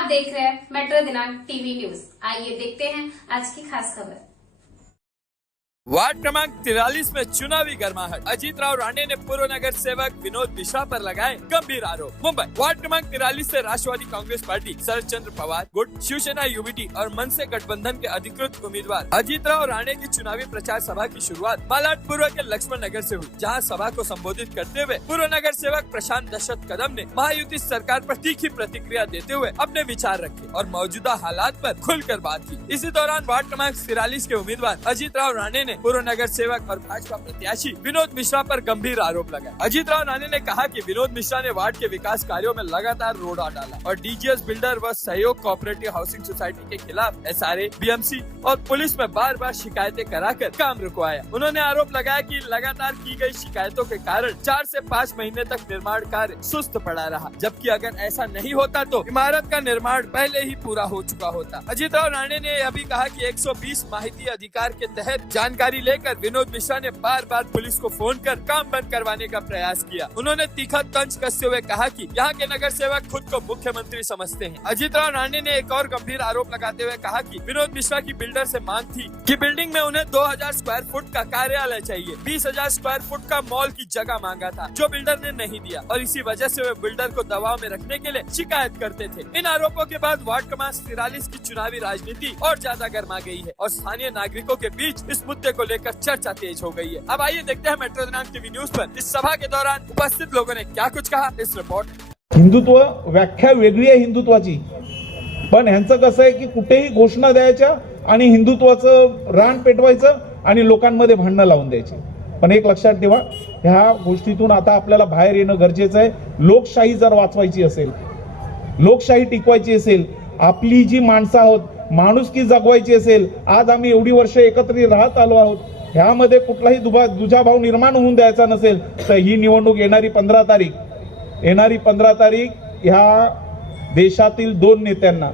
आप देख रहे हैं मेट्रो दिनांक टीवी न्यूज। आइए देखते हैं आज की खास खबर। वार्ड क्रमांक 43 में चुनावी गर्माहट। अजीत राव राणे ने पूर्व नगर सेवक विनोद मिश्रा पर लगाए गंभीर आरोप। मुंबई वार्ड क्रमांक 43 से राष्ट्रवादी कांग्रेस पार्टी, शरद चंद्र पवार गुट, शिवसेना यूबीटी और मन से गठबंधन के अधिकृत उम्मीदवार अजीत राव राणे की चुनावी प्रचार सभा की शुरुआत मालाड पूर्व के लक्ष्मण नगर से हुई, जहां सभा को संबोधित करते हुए पूर्व नगर सेवक प्रशांत दशरथ कदम ने महायुति सरकार पर तीखी प्रतिक्रिया देते हुए अपने विचार रखे और मौजूदा हालात पर खुलकर बात की। इसी दौरान वार्ड क्रमांक 43 के उम्मीदवार अजीत राव राणे ने पूर्व नगर सेवक और भाजपा प्रत्याशी विनोद मिश्रा पर गंभीर आरोप लगाए। अजीत राव राणे ने कहा कि विनोद मिश्रा ने वार्ड के विकास कार्यों में लगातार रोड़ा डाला और डीजीएस बिल्डर व सहयोग कोऑपरेटिव हाउसिंग सोसाइटी के खिलाफ एसआरए, बीएमसी और पुलिस में बार बार शिकायतें कराकर काम रुकवाया। उन्होंने आरोप लगाया कि लगातार की गई शिकायतों के कारण 4 से 5 महीने तक निर्माण कार्य सुस्त पड़ा रहा, जबकि अगर ऐसा नहीं होता तो इमारत का निर्माण पहले ही पूरा हो चुका होता। अजीत राव राणे ने यह भी कहा कि 120 माहिती अधिकार के तहत जानकारी लेकर विनोद मिश्रा ने बार बार पुलिस को फोन कर काम बंद करवाने का प्रयास किया। उन्होंने तीखा तंज कसते हुए कहा कि यहाँ के नगर सेवक खुद को मुख्यमंत्री समझते हैं। अजीत राव राणे ने एक और गंभीर आरोप लगाते हुए कहा कि विनोद मिश्रा की बिल्डर से मांग थी कि बिल्डिंग में उन्हें 2000 स्क्वायर फुट का कार्यालय चाहिए, 20,000 स्क्वायर फुट का मॉल की जगह मांगा था, जो बिल्डर ने नहीं दिया और इसी वजह से वे बिल्डर को दबाव में रखने के लिए शिकायत करते थे। इन आरोपों के बाद वार्ड क्रमांक 43 की चुनावी राजनीति और ज्यादा गर्मा गई है और स्थानीय नागरिकों के बीच इस मुद्दे को लेकर चर्चा तेज हो गई है। अब आइए देखते हैं मेट्रो दिनांक टीवी न्यूज पर इस सभा के दौरान उपस्थित लोगों ने क्या कुछ कहा, इस रिपोर्ट। हिंदुत्व व्याख्या वेगळी आहे हिंदुत्वाची, पण ह्यांचं कसं आहे की कुठेही घोषणा द्यायच्या आणि हिंदुत्वाचं रान पेटवायचं आणि लोकांमध्ये भांडणं लावून द्यायची। पण एक लक्षात ठेवा, ह्या गोष्टीतून आता आपल्याला बाहेर येणं गरजेचं आहे। लोकशाही जर वाचवायची असेल, लोकशाही टिकवायची असेल, आपली जी माणसं आहोत, माणुसकी जगवायची असेल, आज आम्ही एवढी वर्ष एकत्रित राहत आलो आहोत, ह्यामध्ये कुठलाही दुजाभाव निर्माण होऊन द्यायचा नसेल तर ही निवडणूक येणारी 15 तारीख ह्या देशातील 2 नेत्यांना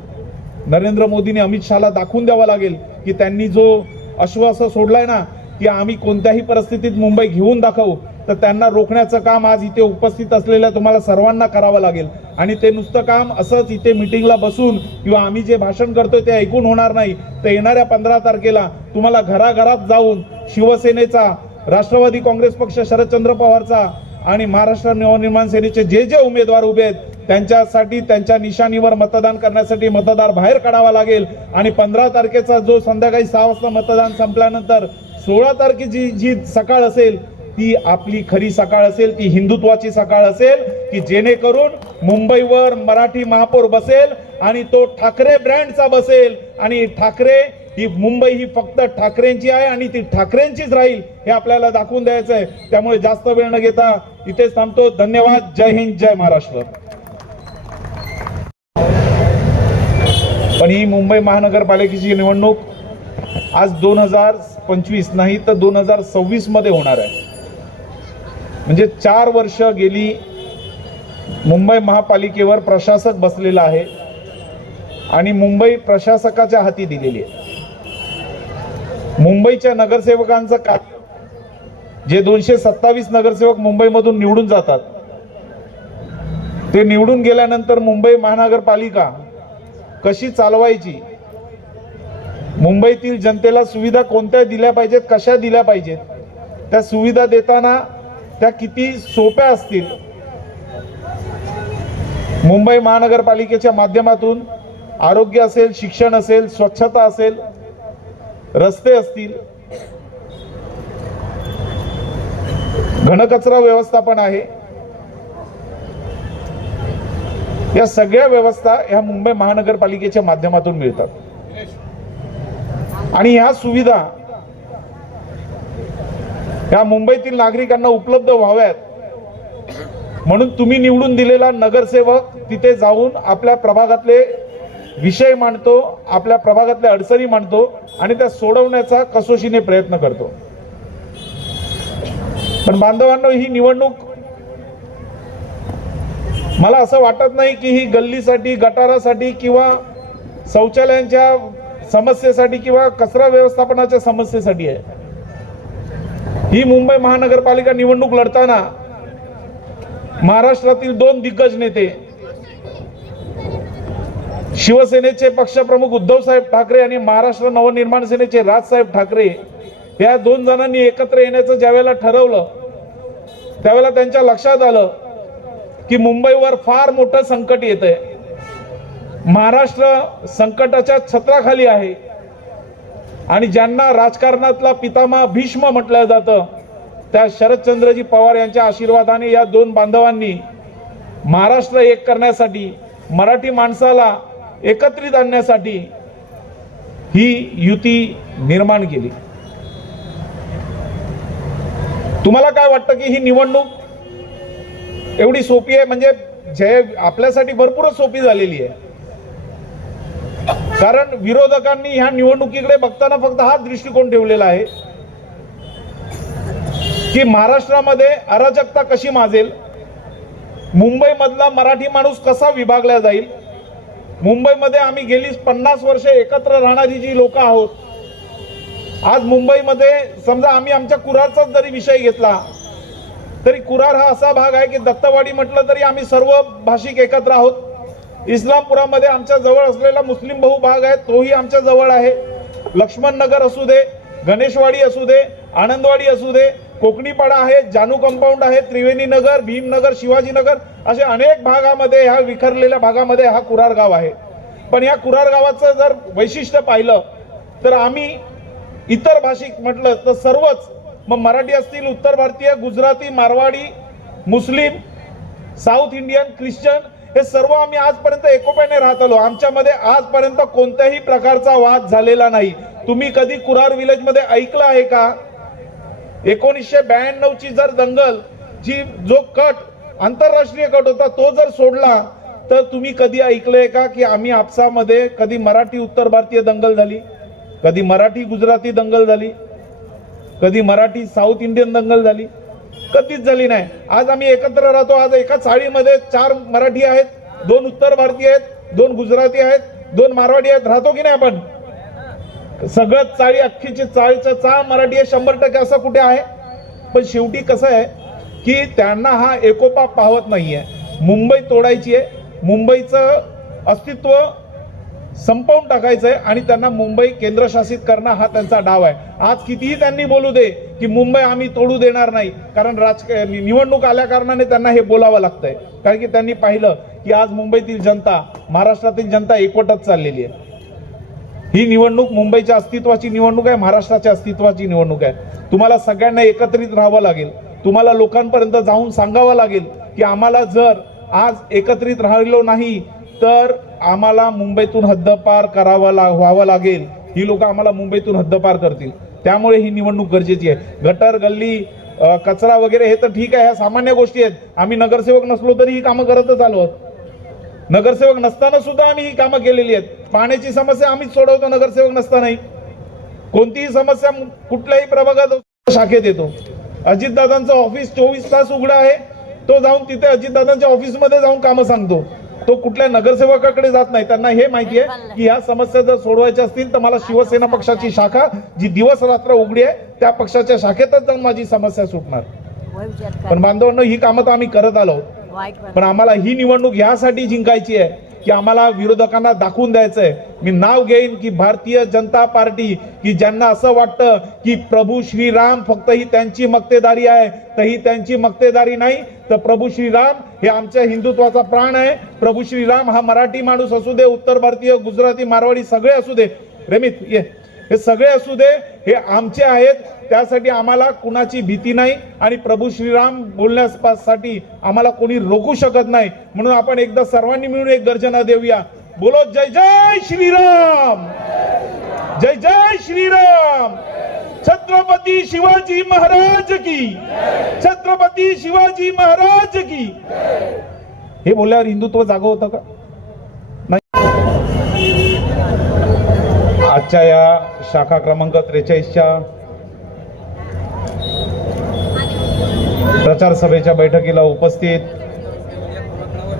नरेंद्र मोदीने अमित शहाला दाखवून द्यावा लागेल की त्यांनी जो आश्वासन सोडलाय ना की आम्ही कोणत्याही परिस्थितीत मुंबई घेऊन दाखवू, तर त्यांना रोखण्याचं काम आज इथे उपस्थित असलेल्या तुम्हाला सर्वांना करावं लागेल। आणि ते नुसतं काम असंच इथे मीटिंगला बसून किंवा आम्ही जे भाषण करतोय ते ऐकून होणार नाही। तर येणाऱ्या 15 तारखेला तुम्हाला घराघरात जाऊन शिवसेनेचा, राष्ट्रवादी काँग्रेस पक्ष, शरदचंद्र पवारचा आणि महाराष्ट्र नवनिर्माण सेनेचे जे उमेदवार उभे आहेत त्यांच्यासाठी त्यांच्या निशाणीवर मतदान करण्यासाठी मतदार बाहेर काढावा लागेल। आणि 15 तारखेचा जो संध्याकाळी 6 वाजता मतदान संपल्यानंतर 16 तारखेची जी सकाळ असेल ती आपली खरी सकाळ असेल, ती हिंदुत्वाची सकाळ असेल की जेणेकरून मुंबईवर मराठी महापौर बसेल आणि तो ठाकरे ब्रँडचा बसेल आणि ठाकरे ही मुंबई ही फक्त ठाकरेंची आहे आणि ती ठाकरेंचीच राहील हे आपल्याला दाखवून द्यायचं आहे। त्यामुळे जास्त वेळ न घेता इथेच थांबतो। धन्यवाद। जय हिंद, जय महाराष्ट्र। पण ही मुंबई महानगरपालिकेची निवडणूक आज 2025 नाही तर 2026 मध्ये होणार आहे। म्हणजे 4 वर्ष गेली मुंबई महापालिकेवर प्रशासक बसलेला आहे आणि मुंबई प्रशासकाच्या हाती दिलेली आहे। मुंबईच्या नगरसेवकांचं काय, जे 227 नगरसेवक मुंबईमधून निवडून जातात, ते निवडून गेल्यानंतर मुंबई महानगरपालिका कशी चालवायची, मुंबईतील जनतेला सुविधा कोणत्या दिल्या पाहिजेत, कशा दिल्या पाहिजेत, त्या सुविधा देताना त्या किती सोप्या असतील, मुंबई महानगरपालिकेच्या माध्यमातून आरोग्य असेल, शिक्षण असेल, स्वच्छता असेल, रस्ते असतील, घनकचरा व्यवस्थापन आहे, या सगळ्या व्यवस्था ह्या मुंबई महानगरपालिकेच्या माध्यमातून मिळतात। आणि ह्या सुविधा ह्या मुंबईतील नागरिकांना उपलब्ध व्हाव्यात म्हणून तुम्ही निवडून दिलेला नगरसेवक तिथे जाऊन आपल्या प्रभागातले विषय मांडतो, आपल्या प्रभागातल्या अडचणी मांडतो आणि त्या सोडवण्याचा कसोशीने प्रयत्न करतो। पण बांधवांनो, ही निवडणूक मला असं वाटत नाही की ही गल्लीसाठी, गटारासाठी किंवा शौचालयांच्या समस्येसाठी किंवा कचरा व्यवस्थापनाच्या समस्येसाठी आहे। ही मुंबई महानगरपालिका निवडणूक लढताना महाराष्ट्रातील 2 दिग्गज नेते शिवसेनेचे पक्षप्रमुख उद्धवसाहेब ठाकरे आणि महाराष्ट्र नवनिर्माण सेनेचे राजसाहेब ठाकरे या दोन जणांनी एकत्र येण्याचं ज्यावेळेला ठरवलं त्यावेळेला त्यांच्या लक्षात आलं की मुंबईवर फार मोठं संकट येतंय, महाराष्ट्र संकटाच्या छत्राखाली आहे आणि ज्यांना राजकारणातला पितामह भीष्म म्हटलं जातं त्या शरदचंद्रजी पवार यांच्या आशीर्वादाने या दोन बांधवांनी महाराष्ट्र एक करण्यासाठी, मराठी माणसाला एकत्रित आणण्यासाठी ही युती निर्माण केली. तुम्हाला काय वाटतं की ही निवडणूक एवढी सोपी आहे? म्हणजे जे आपल्यासाठी भरपूर सोपी झालेली आहे, कारण विरोधकांनी ह्या निवडणुकीकडे बघताना फक्त हा दृष्टिकोन ठेवलेला आहे की महाराष्ट्रामध्ये अराजकता कशी माजेल, मुंबईमधला मराठी माणूस कसा विभागला जाईल. मुंबईमध्ये आम्ही गेली 50 वर्षे एकत्र राहणारी जी लोक आहोत, आज मुंबईमध्ये समजा आम्ही आमच्या कुरारचाच जरी विषय घेतला तरी कुरार हा असा भाग आहे की दत्तवाडी म्हटलं तरी आम्ही सर्व भाषिक एकत्र आहोत. इस्लामपुरामध्ये आमच्या जवळ असलेला मुस्लिम बहुभाग आहे, तोही आमच्या जवळ आहे. लक्ष्मण नगर असू दे, गणेशवाडी असू दे, आनंदवाडी असू दे, कोकणीपाडा आहे, जानू कंपाऊंड आहे, त्रिवेणी नगर, भीमनगर, शिवाजीनगर असे अनेक भागामध्ये, ह्या विखरलेल्या भागामध्ये हा कुरार गाव आहे. पण या कुरार गावाचं जर वैशिष्ट्य पाहिलं तर आम्ही इतर भाषिक म्हटलं तर सर्वच, मग मराठी असतील, उत्तर भारतीय, गुजराती, मारवाडी, मुस्लिम, साऊथ इंडियन, ख्रिश्चन, हे सर्व आम्ही आजपर्यंत एकोप्याने राहत आलो. आमच्यामध्ये आजपर्यंत कोणत्याही प्रकारचा वाद झालेला नाही. तुम्ही कधी कुरार विलेज मध्ये ऐकलं आहे का? 1992 ची जर दंगल, जो कट आंतरराष्ट्रीय कट होता तो जर सोडला तर तुम्ही कधी ऐकलंय का की आम्ही आपसामध्ये कधी मराठी उत्तर भारतीय दंगल झाली, कधी मराठी गुजराती दंगल झाली, कधी मराठी साऊथ इंडियन दंगल झाली? कधीच झाली नाही. आज आम्ही एकत्र राहतो. आज एका चाळीमध्ये 4 मराठी आहेत, 2 उत्तर भारतीय आहेत, 2 गुजराती आहेत, 2 मारवाडी आहेत. राहतो की नाही आपण? सगळं चाळी, अख्खीची चाळीच्या चाळ मराठी आहे, 100% असं कुठे आहे? पण शेवटी कसं आहे की त्यांना हा एकोपा पाहत नाहीये. मुंबई तोडायची आहे, मुंबईचं अस्तित्व संपवून टाकायचंय आणि त्यांना मुंबई केंद्रशासित करणं हा त्यांचा डाव आहे. आज कितीही त्यांनी बोलू दे की मुंबई आम्ही तोडू देणार नाही, कारण निवडणूक आल्या कारणाने त्यांना हे बोलावं लागतंय. कारण की त्यांनी पाहिलं की आज मुंबईतील जनता, महाराष्ट्रातील जनता एकवटत चाललेली आहे. ही निवडणूक मुंबईच्या अस्तित्वाची निवडणूक आहे, महाराष्ट्राच्या अस्तित्वाची निवडणूक आहे. तुम्हाला सगळ्यांना एकत्रित राहावं लागेल. तुम्हाला लोकांपर्यंत जाऊन सांगावं लागेल की आम्हाला जर आज एकत्रित राहिलो नाही तर आम्हाला मुंबईतून हद्दपार व्हावं लागेल. ही लोक आम्हाला मुंबईतून हद्दपार करतील. त्यामुळे ही निवडणूक गरजेची आहे. गटर, गल्ली, कचरा वगैरे हे तर ठीक आहे, ह्या सामान्य गोष्टी आहेत. आम्ही नगरसेवक नसलो तरी ही कामं करतच आलो आहोत. नगरसेवक नसताना सुद्धा आम्ही ही कामं केलेली आहेत. पाण्याची समस्या आम्हीच सोडवतो नगरसेवक नसतानाही. कोणतीही समस्या कुठल्याही प्रभागात शाखेत येतो. अजितदादांचं ऑफिस 24 तास उघडं आहे, तो जाऊन तिथे अजितदादांच्या ऑफिसमध्ये जाऊन कामं सांगतो. तो कुठल्या नगरसेवकाकडे जात नाही. त्यांना हे माहिती आहे की ह्या समस्या जर सोडवायच्या असतील तर मला शिवसेना पक्षाची शाखा जी दिवस रात्र उघडी आहे त्या पक्षाच्या शाखेतच जाऊन माझी समस्या सुटणार. पण बांधवांनो, ही कामं तर आम्ही करत आलो. पण आम्हाला ही निवडणूक यासाठी जिंकायची आहे की आम्हाला विरोधकांना दाखवून द्यायचंय. मी नाव घेईन की भारतीय जनता पार्टी, की ज्यांना असं वाटतं की प्रभू श्रीराम फक्त ही त्यांची मक्तेदारी आहे, तर ही त्यांची मक्तेदारी नाही. तर प्रभू श्रीराम हे आमच्या हिंदुत्वाचा प्राण आहे. प्रभू श्रीराम हा मराठी माणूस असू दे, उत्तर भारतीय, गुजराती, मारवाडी सगळे असू दे, रेमित ये, हे सगळे असू दे, हे आमचे आहेत. त्यासाठी आम्हाला कुणाची भीती नाही आणि प्रभू श्रीराम बोलण्यासाठी आम्हाला कोणी रोखू शकत नाही. म्हणून आपण एकदा सर्वांनी मिळून एक गर्जना देऊया. बोलो जय जय श्रीराम, जय जय श्रीराम. छत्रपती शिवाजी महाराज की, छत्रपती शिवाजी महाराज की. हे बोलल्यावर हिंदुत्व जागं होतं का? आजच्या या शाखा क्रमांक 43च्या प्रचार सभेच्या बैठकीला उपस्थित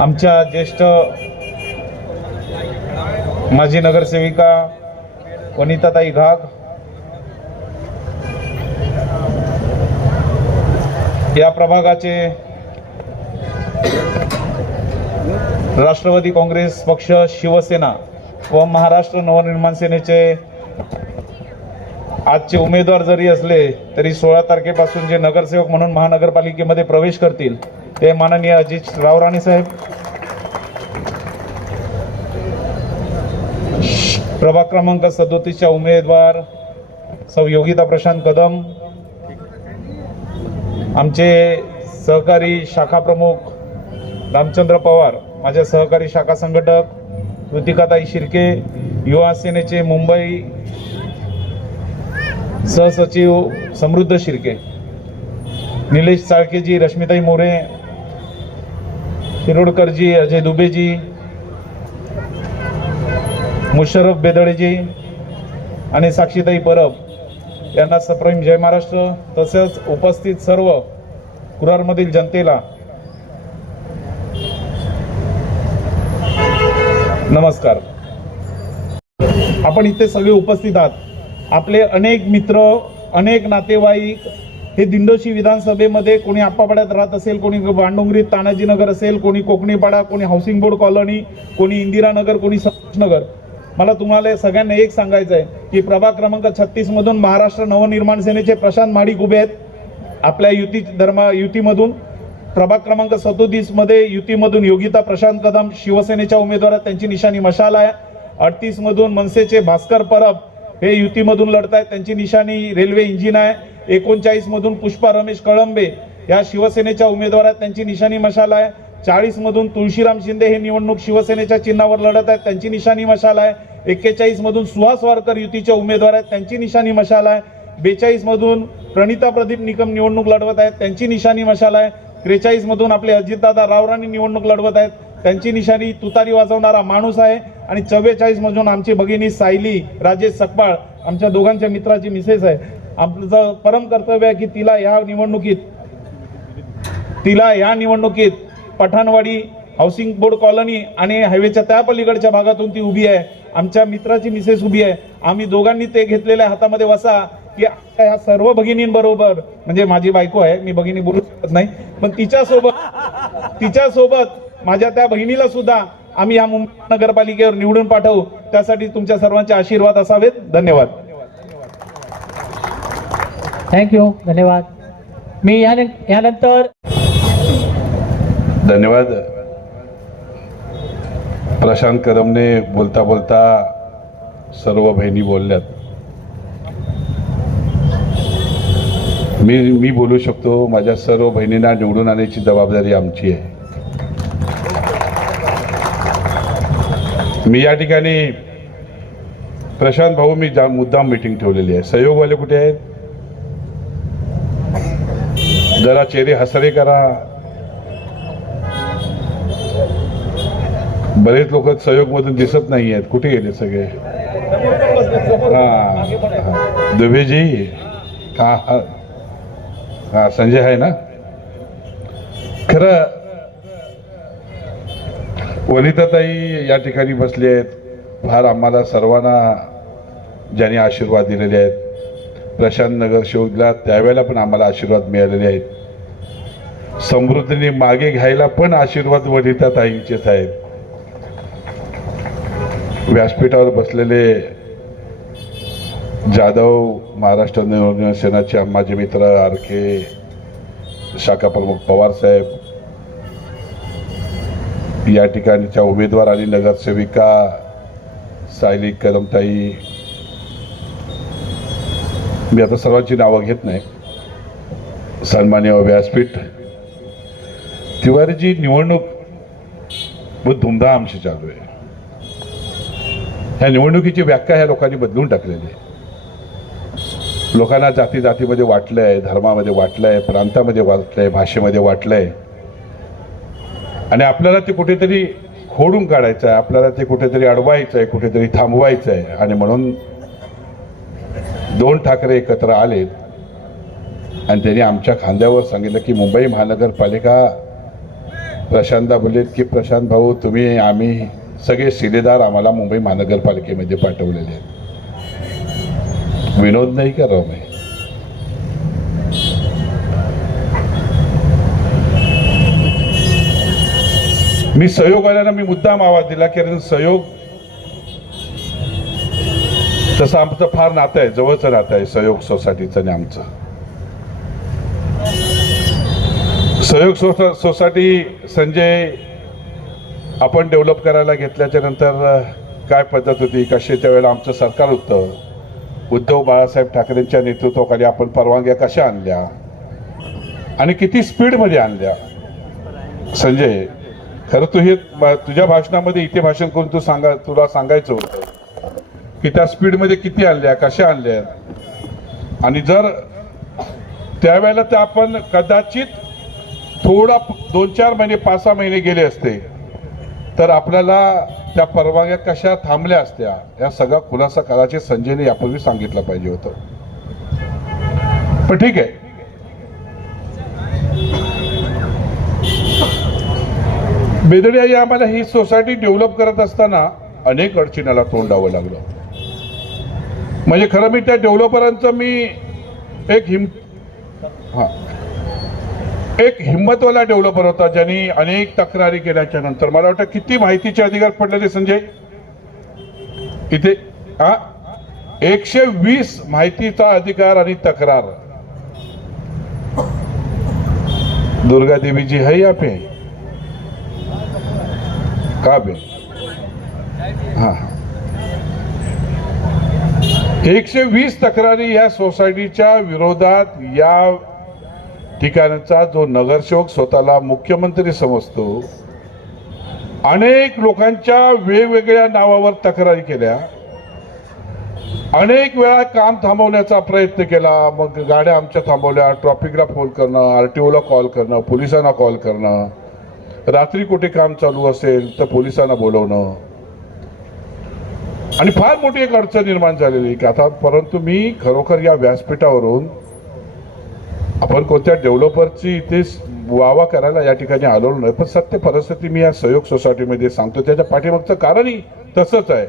आमच्या ज्येष्ठ माजी नगरसेविका वनिताताई घाग, या प्रभागाचे राष्ट्रवादी काँग्रेस पक्ष, शिवसेना व महाराष्ट्र नवनिर्माण सेनेचे आजचे उमेदवार जरी असले तरी 16 तारखेपासून जे नगरसेवक म्हणून महानगरपालिकेमध्ये प्रवेश करतील ते माननीय अजितराव राणे साहेब, प्रभाग क्रमांक 37च्या उमेदवार सौ योगिता प्रशांत कदम, आमचे सहकारी शाखा प्रमुख रामचंद्र पवार, माझे सहकारी शाखा संघटक कृतिकाताई शिर्के, युवा सेनेचे मुंबई सहसचिव समृद्ध शिर्के, निलेश चाळकेजी, रश्मिताई मोरे, शिरोडकरजी, अजय दुबेजी, मुशर्रफ बेदळेजी आणि साक्षीताई परब यांना सप्रेम जय महाराष्ट्र. तसेच उपस्थित सर्व कुरारमधील जनतेला नमस्कार. आपण इथे सगळे उपस्थित आहात. आपले अनेक मित्र, अनेक नातेवाईक हे दिंडोशी विधानसभेमध्ये, कोणी आप्पापाड्यात राहत असेल, कोणी बांडोंगरीत तानाजीनगर असेल, कोणी कोकणीपाडा, कोणी हाऊसिंग बोर्ड कॉलनी, कोणी इंदिरानगर, कोणी संतोषनगर. मला तुम्हाला सगळ्यांना एक सांगायचं आहे की प्रभाग क्रमांक 36 मधून महाराष्ट्र नवनिर्माण सेनेचे प्रशांत महाडिक उभे आहेत आपल्या युतीमधून. प्रभाग क्रमांक 37 मध्ये युतीमधून योगिता प्रशांत कदम शिवसेनेच्या उमेदवार, त्यांची निशाणी मशाल आहे. 38 मधून मनसेचे भास्कर परब हे युतीमधून लढत आहेत, त्यांची निशाणी रेल्वे इंजिन आहे. 39 मधून पुष्पा रमेश कळंबे या शिवसेनेच्या उमेदवार आहेत, त्यांची निशाणी मशाल आहे. 40 मधून तुळशीराम शिंदे हे निवडणूक शिवसेनेच्या चिन्हावर लढत आहेत, त्यांची निशाणी मशाल आहे. 41 मधून सुहास वारकर युतीचे उमेदवार आहेत, त्यांची निशाणी मशाल आहे. 42 मधून प्रणिता प्रदीप निकम निवडणूक लढवत आहेत, त्यांची निशाणी मशाल आहे. 43 मधून आपले अजितदादा रावराणी निवडणूक लढवत आहेत, त्यांची निशाणी तुतारी वाजवणारा माणूस आहे. आणि 44 मधून आमची भगिनी सायली राजेश सकपाळ, आमच्या दोघांच्या मित्राची मिसेस आहे. आमचं परम कर्तव्य आहे की तिला या निवडणुकीत पठाणवाडी हाऊसिंग बोर्ड कॉलनी आणि हायवेच्या त्या पलीकडच्या भागातून ती उभी आहे. आमच्या मित्राची मिसेस उभी आहे. आम्ही दोघांनी ते घेतलेल्या हातामध्ये वसा की ह्या सर्व भगिनींबरोबर, म्हणजे माझी बायको आहे, मी भगिनी बोलू शकत नाही, पण तिच्यासोबत माझ्या त्या बहिणीला सुद्धा आम्ही या मुंबई नगरपालिकेवर निवडून पाठवू. त्यासाठी तुमच्या सर्वांचे आशीर्वाद असावेत. धन्यवाद. थँक्यू. धन्यवाद. मी यानंतर धन्यवाद. प्रशांत कदमने बोलता बोलता सर्व बहिणी बोलल्यात. मी बोलू शकतो. माझ्या सर्व बहिणींना निवडून आणण्याची जबाबदारी आमची आहे. मी या ठिकाणी प्रशांत भाऊ, मी मुद्दाम मीटिंग ठेवलेली आहे. सहयोगवाले कुठे आहेत? जरा चेहरे हसरे करा. बरेच लोक सहयोगमधून दिसत नाही आहेत. कुठे गेले सगळे? हां, दुबेजी. हां, संजय आहे ना. खरं वनिताताई या ठिकाणी बसले आहेत. फार आम्हाला सर्वांना ज्यांनी आशीर्वाद दिलेले आहेत. प्रशांत नगरसेवकला त्यावेळेला पण आम्हाला आशीर्वाद मिळालेले आहेत. समृद्धीने मागे घ्यायला पण आशीर्वाद वनिताताईंचेच आहेत. व्यासपीठावर बसलेले जाधव, महाराष्ट्र नवनिर्माण सेनेचे माझे मित्र आरके, शाखा प्रमुख पवार साहेब, या ठिकाणच्या उमेदवार आणि नगरसेविका सायली कदमताई, मी आता सर्वांची नावं घेत नाही. सन्मान्य व्यासपीठ, तिवारीची निवडणूक बहुत धूमधामशी चालू आहे. ह्या निवडणुकीची व्याख्या ह्या लोकांनी बदलून टाकलेली आहे. लोकांना जातीमध्ये वाटलंय, धर्मामध्ये वाटलंय, प्रांतामध्ये वाटलंय, भाषेमध्ये वाटलंय. आणि आपल्याला ते कुठेतरी खोडून काढायचं आहे, आपल्याला ते कुठेतरी अडवायचं आहे, कुठेतरी थांबवायचं आहे. आणि म्हणून 2 ठाकरे एकत्र आलेत आणि त्यांनी आमच्या खांद्यावर सांगितलं की मुंबई महानगरपालिका, प्रशांतदा बोललेत की प्रशांत भाऊ, तुम्ही आम्ही सगळे शिलेदार आम्हाला मुंबई महानगरपालिकेमध्ये पाठवलेले आहेत. विनोद नाही करावं मी. मी सहयोगवाल्यांना मी मुद्दाम आवाज दिला, कारण सहयोग तसं आमचं फार नातं आहे, जवळचं नातं आहे सहयोग सोसायटीचं आणि आमचं. सहयोग सोसायटी संजय आपण डेव्हलप करायला घेतल्याच्या नंतर काय पद्धत होती, कशी त्यावेळेला आमचं सरकार होतं, उद्धव बाळासाहेब ठाकरेंच्या नेतृत्वाखाली आपण परवानग्या कशा आणल्या आणि किती स्पीडमध्ये आणल्या. संजय, खरं तू हे तुझ्या भाषणामध्ये इथे भाषण करून तुला सांगायचं होतं की त्या स्पीडमध्ये किती आणल्या, कशा आणल्या. आणि जर त्यावेळेला तर आपण कदाचित थोडा 2-4 महिने 5-6 महिने गेले असते तर आपल्याला त्या परवानग्या कशा थांबल्या असत्या, या सगळा खुलासा कदाचित संजयने यापूर्वी सांगितलं पाहिजे होतं. पण ठीक आहे, बेदडे आई, आम्हाला ही सोसायटी डेव्हलप करत असताना अनेक अडचणीला तोंड द्यावं लागलं. म्हणजे खरं मी त्या डेव्हलपरांचं मी एक हिंमतवाला डेव्हलपर होता, ज्यांनी अनेक तक्रारी केल्याच्या नंतर मला वाटतं किती माहितीचे अधिकार पडले ते संजय इथे 120 माहितीचा अधिकार आणि तक्रार. दुर्गा देवी जी है यहाँ पे का बे? हाँ, 120 तक्रारी या सोसायटीच्या विरोधात या ठिकाणचा जो नगरसेवक स्वतःला मुख्यमंत्री समजतो, अनेक लोकांच्या वेगवेगळ्या नावावर तक्रारी केल्या, अनेक वेळा काम थांबवण्याचा प्रयत्न केला. मग गाड्या आमच्या थांबवल्या, ट्रॅफिकला फोन करणं, RTOला कॉल करणं, पोलिसांना कॉल करणं, रात्री कुठे काम चालू असेल तर पोलिसांना बोलवणं, आणि फार मोठी एक अडचण निर्माण झालेली की आता. परंतु मी खरोखर या व्यासपीठावरून आपण कोणत्या डेव्हलपरची इथे वावा करायला या ठिकाणी आलो नाही, पण सत्य परिस्थिती मी या सहयोग सोसायटीमध्ये सांगतो. त्याच्या पाठीमागचं कारणही तसंच आहे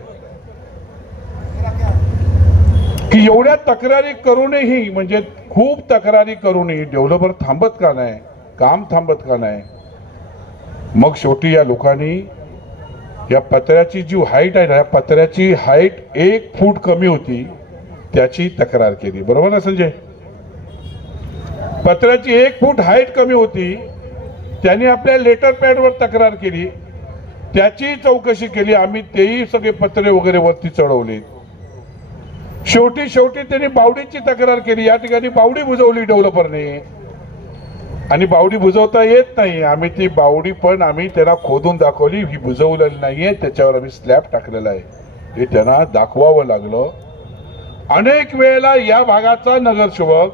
की एवढ्या तक्रारी करूनही, म्हणजे खूप तक्रारी करूनही डेव्हलपर थांबत का नाही, काम थांबत का नाही. मग शेवटी या लोकांनी या पत्र्याची जी हाईट आहे ना, या पत्र्याची हाईट 1 फूट कमी होती त्याची तक्रार केली. बरोबर ना संजय? पत्र्याची 1 फूट हाईट कमी होती, त्यांनी आपल्या लेटर पॅडवर तक्रार केली, त्याची चौकशी केली. आम्ही तेही सगळे पत्रे वगैरे वरती चढवले. शेवटी त्यांनी बावडीची तक्रार केली. या ठिकाणी बावडी बुजवली डेव्हलपरने, आणि बावडी बुजवता येत नाही. आम्ही ती बावडी पण आम्ही त्यांना खोदून दाखवली, ही बुजवलेली नाहीये, त्याच्यावर आम्ही स्लॅब टाकलेला आहे, हे त्यांना दाखवावं लागलं. अनेक वेळेला या भागाचा नगरसेवक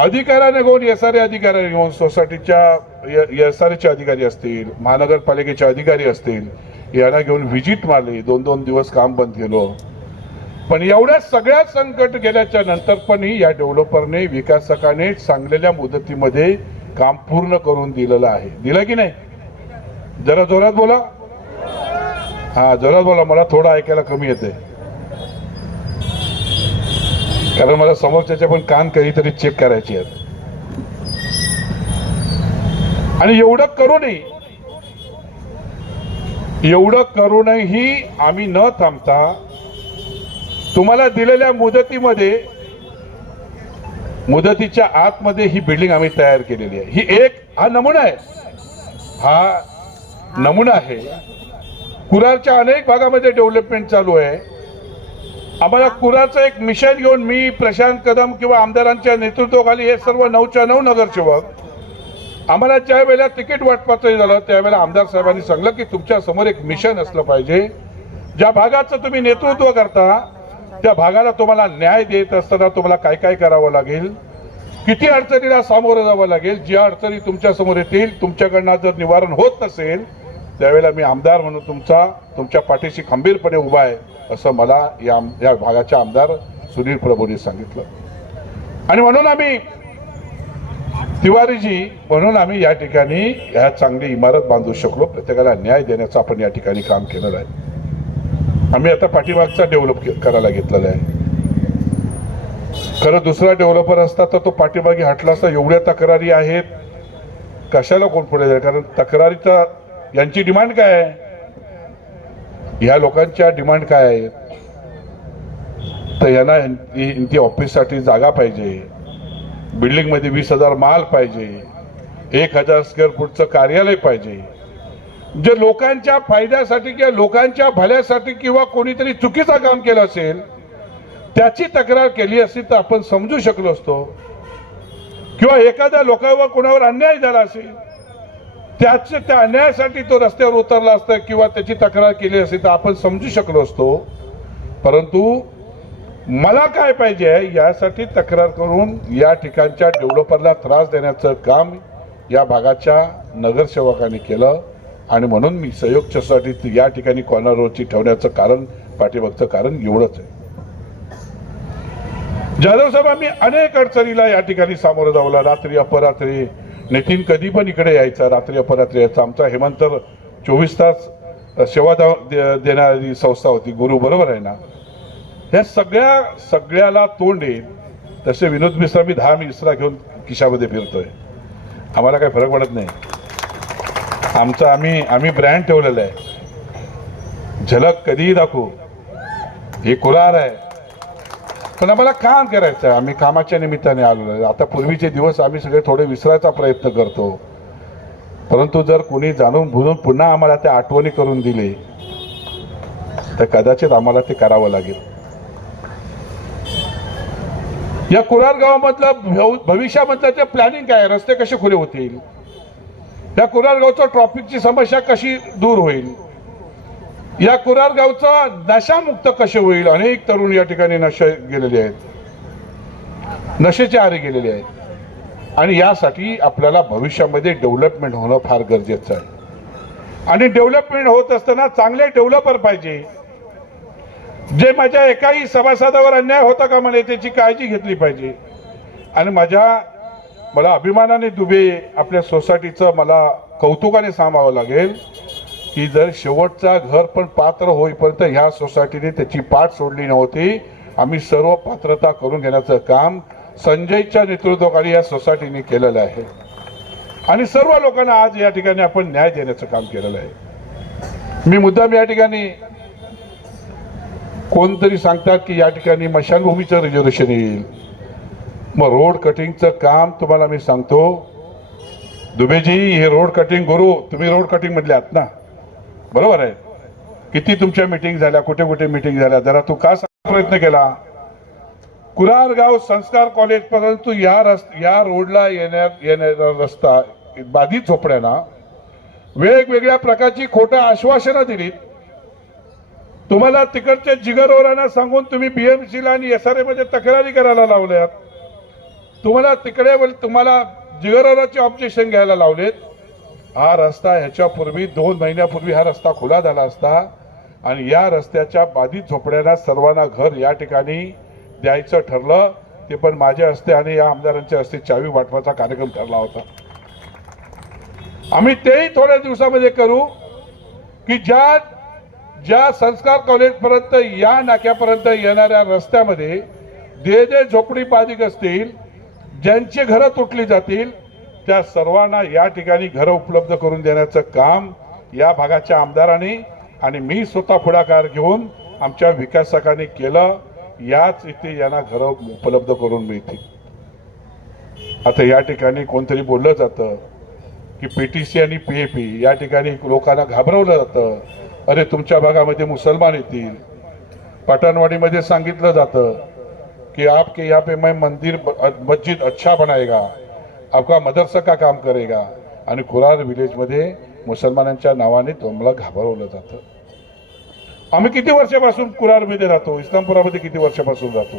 अधिकाऱ्याने घेऊन, SRA अधिकाऱ्याने घेऊन, सोसायटीच्या SRAचे अधिकारी असतील, महानगरपालिकेचे अधिकारी असतील, यांना घेऊन व्हिजिट मारली. 2-2 दिवस काम बंद केलं. पण एवढ्या सगळ्या संकट गेल्याच्या नंतर पण या डेव्हलपरने, विकासकाने सांगलेल्या मुदतीमध्ये काम पूर्ण करून दिलेलं आहे. दिलं की नाही? जरा जोरात बोला. हा, जोरात बोला, मला थोडं ऐकायला कमी येते, कारण मला समोरच्याचे पण कान कधीतरी चेक करायचे आहेत. आणि एवढं करूनही आम्ही न थांबता तुम्हाला दिलेल्या मुदतीच्या आतमध्ये ही बिल्डिंग आम्ही तयार केलेली आहे. हा नमुना आहे. कुरारच्या अनेक भागामध्ये डेव्हलपमेंट चालू आहे. आम्हाला कुरारचं एक मिशन घेऊन मी, प्रशांत कदम किंवा आमदारांच्या नेतृत्वाखाली हे सर्व 9च्या 9 नगरसेवक, आम्हाला ज्या वेळेला तिकीट वाटपाचं झालं त्यावेळेला आमदार साहेबांनी सांगलं की तुमच्या समोर एक मिशन असलं पाहिजे. ज्या भागाचं तुम्ही नेतृत्व करता त्या भागाला तुम्हाला न्याय देत असताना तुम्हाला काय काय करावं लागेल, किती अडचणीला सामोरं जावं लागेल. ज्या अडचणी तुमच्या समोर येतील, तुमच्याकडनं जर निवारण होत नसेल त्यावेळेला मी आमदार म्हणून तुमच्या पाठीशी खंबीरपणे उभा आहे, असं मला या भागाच्या आमदार सुनील प्रभूंनी सांगितलं. आणि म्हणून आम्ही तिवारीजी, म्हणून आम्ही या ठिकाणी ह्या चांगली इमारत बांधू शकलो. प्रत्येकाला न्याय देण्याचं आपण या ठिकाणी काम केलेलं आहे. आम्ही आता पाठीमागचा डेव्हलप करायला घेतलेला आहे. खरं दुसरा डेव्हलपर असता तर तो पाठीमागे हटला असता. एवढ्या तक्रारी आहेत, कशाला कोण पुढे जाईल? कारण तक्रारीचा यांची डिमांड काय आहे? ह्या लोकांच्या डिमांड काय आहे? तर यांना इंती ऑफिससाठी जागा पाहिजे, बिल्डिंगमध्ये 20,000 माल पाहिजे, 1,000 स्क्वेअर फूटचं कार्यालय पाहिजे. जे लोकांच्या फायद्यासाठी किंवा लोकांच्या भल्यासाठी किंवा कोणीतरी चुकीचं काम केलं असेल त्याची तक्रार केली असती तर आपण समजू शकलो असतो. किंवा एखाद्या लोकांवर कोणावर अन्याय झाला असेल त्या अन्यायासाठी तो रस्त्यावर उतरला असता किंवा त्याची तक्रार केली असती तर आपण समजू शकलो असतो. परंतु मला काय पाहिजे आहे यासाठी तक्रार करून या ठिकाणच्या डेव्हलपरला त्रास देण्याचं काम या भागाच्या नगरसेवकांनी केलं. आणि म्हणून मी सहयोग चर्चासाठी या ठिकाणी कॉर्नर रोडची ठेवण्याचं कारण, पाठीमागचं कारण एवढंच आहे. जाधव साहेब, आम्ही अनेक अडचणीला या ठिकाणी सामोरं जावला. रात्री अपरात्री नितीन कधी पण इकडे यायचा, रात्री अपरात्री यायचा. आमचा हेमंतर 24 तास सेवा देणारी संस्था होती गुरु, बरोबर आहे ना? ह्या सगळ्याला तोंड येईल तसे विनोद मिश्रा मी 10 मिश्रा घेऊन खिशामध्ये फिरतोय. आम्हाला काही फरक पडत नाही. आमचा आम्ही ब्रँड ठेवलेला आहे. झलक कधीही दाखवू, हे कुरार आहे. पण आम्हाला काम करायचं आहे. आम्ही कामाच्या निमित्ताने आलेलो आहे. आता पूर्वीचे दिवस आम्ही सगळे थोडे विसरायचा प्रयत्न करतो. परंतु जर कोणी जाणून बुजून पुन्हा आम्हाला त्या आठवणी करून दिले तर कदाचित आम्हाला ते करावं लागेल. या कुरार गावामधलं भविष्यामधलं ते प्लॅनिंग काय, रस्ते कसे खुले होतील, या कुरार गावचं ट्रॉफिकची समस्या कशी दूर होईल, या कुरार गावचं नशामुक्त कसे होईल. अनेक तरुण या ठिकाणी नशे गेलेले आहेत, नशेचे आहारी गेलेले आहेत. आणि यासाठी आपल्याला भविष्यामध्ये डेव्हलपमेंट होणं फार गरजेचं आहे. आणि डेव्हलपमेंट होत असताना चांगले डेव्हलपर पाहिजे, जे माझ्या एकाही सभासदावर अन्याय होता का म्हणे त्याची काळजी घेतली पाहिजे. आणि मला अभिमानाने दुबे आपल्या सोसायटीचं मला कौतुकाने सांगावं लागेल की जर शेवटचा घर पण पात्र होईपर्यंत ह्या सोसायटीने त्याची पाठ सोडली नव्हती. आम्ही सर्व पात्रता करून घेण्याचं काम संजयच्या नेतृत्वाखाली या सोसायटीने केलेलं आहे. आणि सर्व लोकांना आज या ठिकाणी आपण न्याय देण्याचं काम केलेलं आहे. मी मुद्दाम या ठिकाणी, कोणतरी सांगतात की या ठिकाणी मशानभूमीचं रिझर्वेशन येईल. मग रोड कटिंगचं काम तुम्हाला मी सांगतो, दुबेजी, हे रोड कटिंग गुरु, तुम्ही रोड कटिंग मधले आहात ना, बरोबर आहे? किती तुमच्या मीटिंग झाल्या, कुठे कुठे मीटिंग झाल्या, जरा तू का प्रयत्न केला? कुरार गाव संस्कार कॉलेज परंतु या रोडला येणारा रस्ता बाधित झोपड्यांना वेगवेगळ्या प्रकारची खोटा आश्वासनं दिलीत. तुम्हाला तिकडच्या जिगरवरांना सांगून तुम्ही BMC ला आणि SRA मध्ये तक्रारी करायला लावल्यात. तुम्हाला जिगरवराचे ऑब्जेक्शन घ्यायला लावलेत. हा रस्ता ह्याच्यापूर्वी 2 महिन्यापूर्वी हा रस्ता खुला झाला असता आणि या रस्त्याच्या बाधित झोपड्यांना सर्वांना घर या ठिकाणी द्यायचं ठरलं. ते पण माझ्या हस्ते आणि या आमदारांच्या हस्ते चावी वाटपाचा कार्यक्रम ठरला होता. आम्ही तेही थोड्या दिवसामध्ये करू की ज्या संस्कार कॉलेज पर्यंत या नाक्यापर्यंत येणाऱ्या रस्त्यामध्ये जे झोपडी बाधित असतील, ज्यांची घरं तुटली जातील, त्या सर्वांना या ठिकाणी घरं उपलब्ध करून देण्याचं काम या भागाच्या आमदारांनी आणि मी स्वतः पुढाकार घेऊन आमच्या विकासकांनी केलं. याच इथे यांना घरं उपलब्ध करून मिळतील. आता या ठिकाणी कोणतरी बोललं जातं की PTC आणि PAP या ठिकाणी लोकांना घाबरवलं जातं. अरे तुमच्या भागामध्ये मुसलमान येतील. पठाणवाडीमध्ये सांगितलं जातं कि आपके यहाँ पे मैं मस्जिद अच्छा बनाएगा, आपका मदरसा का काम करेगा. आणि कुरार विलेज मध्ये मुसलमानांच्या नावाने तुम्हाला घाबरवलं जातं. आम्ही किती वर्षापासून कुरारमध्ये राहतो, इस्लामपुरामध्ये किती वर्षापासून राहतो,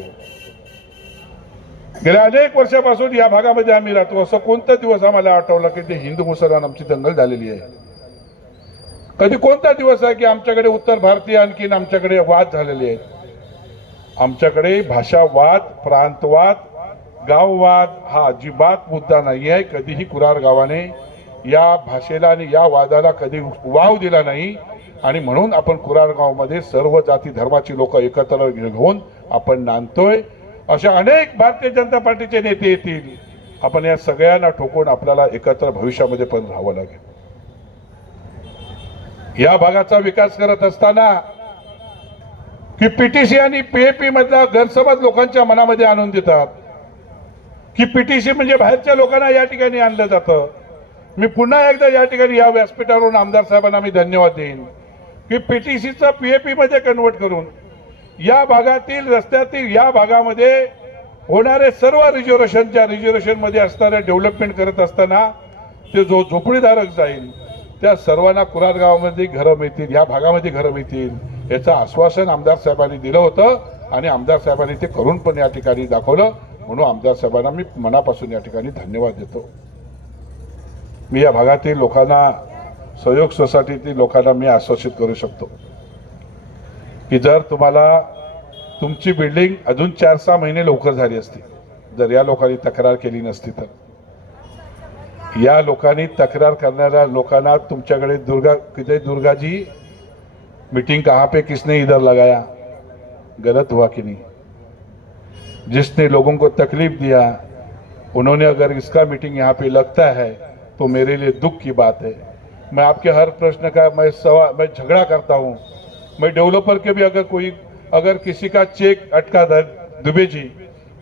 गेल्या अनेक वर्षापासून या भागामध्ये आम्ही राहतो. असं कोणता दिवस आम्हाला आठवला की ते हिंदू मुसलमान आमची दंगल झालेली आहे? कधी कोणता दिवस आहे की आमच्याकडे उत्तर भारतीय आणखीन आमच्याकडे वाद झालेले आहेत? आमच्याकडे भाषावाद, प्रांतवाद, गाववाद हा अजिबात मुद्दा नाही आहे. कधीही कुरार गावाने या भाषेला आणि या वादाला कधी वाव दिला नाही. आणि म्हणून आपण कुरार गावामध्ये सर्व जाती धर्माची लोक एकत्र घेऊन आपण नांदतोय. अशा अनेक भारतीय जनता पार्टीचे नेते येतील. आपण या सगळ्यांना ठोकून आपल्याला एकत्र भविष्यामध्ये पण राहावं लागेल. या भागाचा विकास करत असताना की पीटीसी आणि पीएपी मधला गैरसमज लोकांच्या मनामध्ये आणून देतात की पीटीसी म्हणजे बाहेरच्या लोकांना या ठिकाणी आणलं जातं. मी पुन्हा एकदा या ठिकाणी या व्यासपीठावरून आमदार साहेबांना मी धन्यवाद देईन की पीटीसीचं पीएपी मध्ये कन्वर्ट करून या भागातील रस्त्यातील या भागामध्ये होणारे सर्व रिझर्वेशन मध्ये असणारे डेव्हलपमेंट करत असताना ते जो झोपडीधारक जाईल त्या सर्वांना कुरार गावामध्ये घरं मिळतील, या भागामध्ये घरं मिळतील याचं आश्वासन आमदार साहेबांनी दिलं होतं आणि आमदार साहेबांनी ते करून पण या ठिकाणी दाखवलं. म्हणून आमदार साहेबांना मी मनापासून या ठिकाणी धन्यवाद देतो. मी या भागातील लोकांना, सहयोग सोसायटीतील लोकांना मी आश्वासित करू शकतो की जर तुम्हाला तुमची बिल्डिंग अजून 4-6 महिने लवकर झाली असती, जर या लोकांनी तक्रार केली नसती तर, या लोकांनी तक्रार करणाऱ्या लोकांना तुमच्याकडे दुर्गा जी मीटिंग कहाँ पे किसने इधर लगाया, गलत हुआ कि नहीं, जिसने लोगों को तकलीफ दिया उन्होंने अगर इसका मीटिंग यहाँ पे लगता है तो मेरे लिए दुख की बात है. मैं आपके हर प्रश्न का मैं झगड़ा करता हूँ. मैं डेवलपर के भी अगर किसी का चेक अटका दुबे जी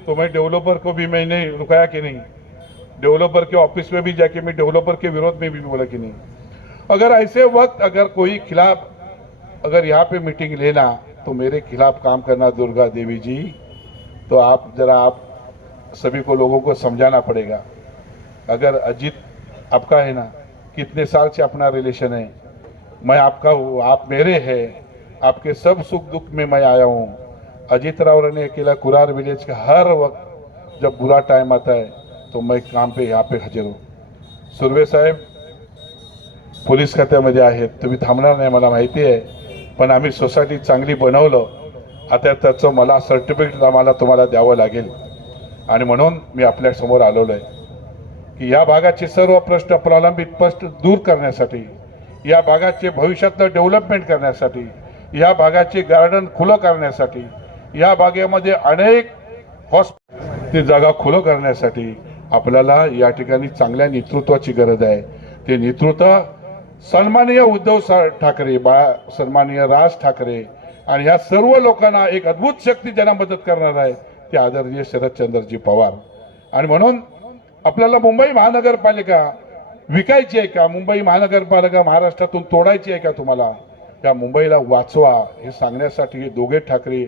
तो मैं डेवलपर को भी मैंने रुकाया कि नहीं, डेवलपर के ऑफिस में भी जाके मैं डेवलपर के विरोध में भी बोला कि नहीं. अगर ऐसे वक्त अगर कोई खिलाफ अगर यहाँ पे मीटिंग लेना तो मेरे खिलाफ काम करना दुर्गा देवी जी, तो आप सभी को लोगों को समझाना पड़ेगा. अगर अजीत आपका है ना, कितने साल से अपना रिलेशन है, मैं आपका हूँ, आप मेरे हैं, आपके सब सुख दुख में मैं आया हूँ. अजीत राव ने अकेला कुरार विलेज का हर वक्त जब बुरा टाइम आता है तो मैं काम पे यहाँ पे हजर हूँ. सुर्वे साहेब पोलीस खात्यामध्ये आहेत, तुम्ही थांबणार नाही मला माहिती आहे, पण आम्ही सोसायटी चांगली बनवलं. आता त्याचं मला सर्टिफिकेट आम्हाला तुम्हाला द्यावं लागेल आणि म्हणून मी आपल्या समोर आलेलो आहे की या भागाचे सर्व प्रश्न प्रलंबित प्रश्न दूर करण्यासाठी, या भागाचे भविष्यातलं डेव्हलपमेंट करण्यासाठी, या भागाचे गार्डन खुलं करण्यासाठी, या भागामध्ये अनेक ती जागा खुलं करण्यासाठी आपल्याला या ठिकाणी चांगल्या नेतृत्वाची गरज आहे. ते नेतृत्व सन्माननीय उद्धव ठाकरे, सन्माननीय राज ठाकरे आणि ह्या सर्व लोकांना एक अद्भुत शक्ती ज्यांना मदत करणार आहे ते आदरणीय शरदचंद्रजी पवार. आणि म्हणून आपल्याला मुंबई महानगरपालिका विकायची आहे का, मुंबई महानगरपालिका महाराष्ट्रातून तोडायची आहे का तुम्हाला, त्या मुंबईला वाचवा हे सांगण्यासाठी हे दोघे ठाकरे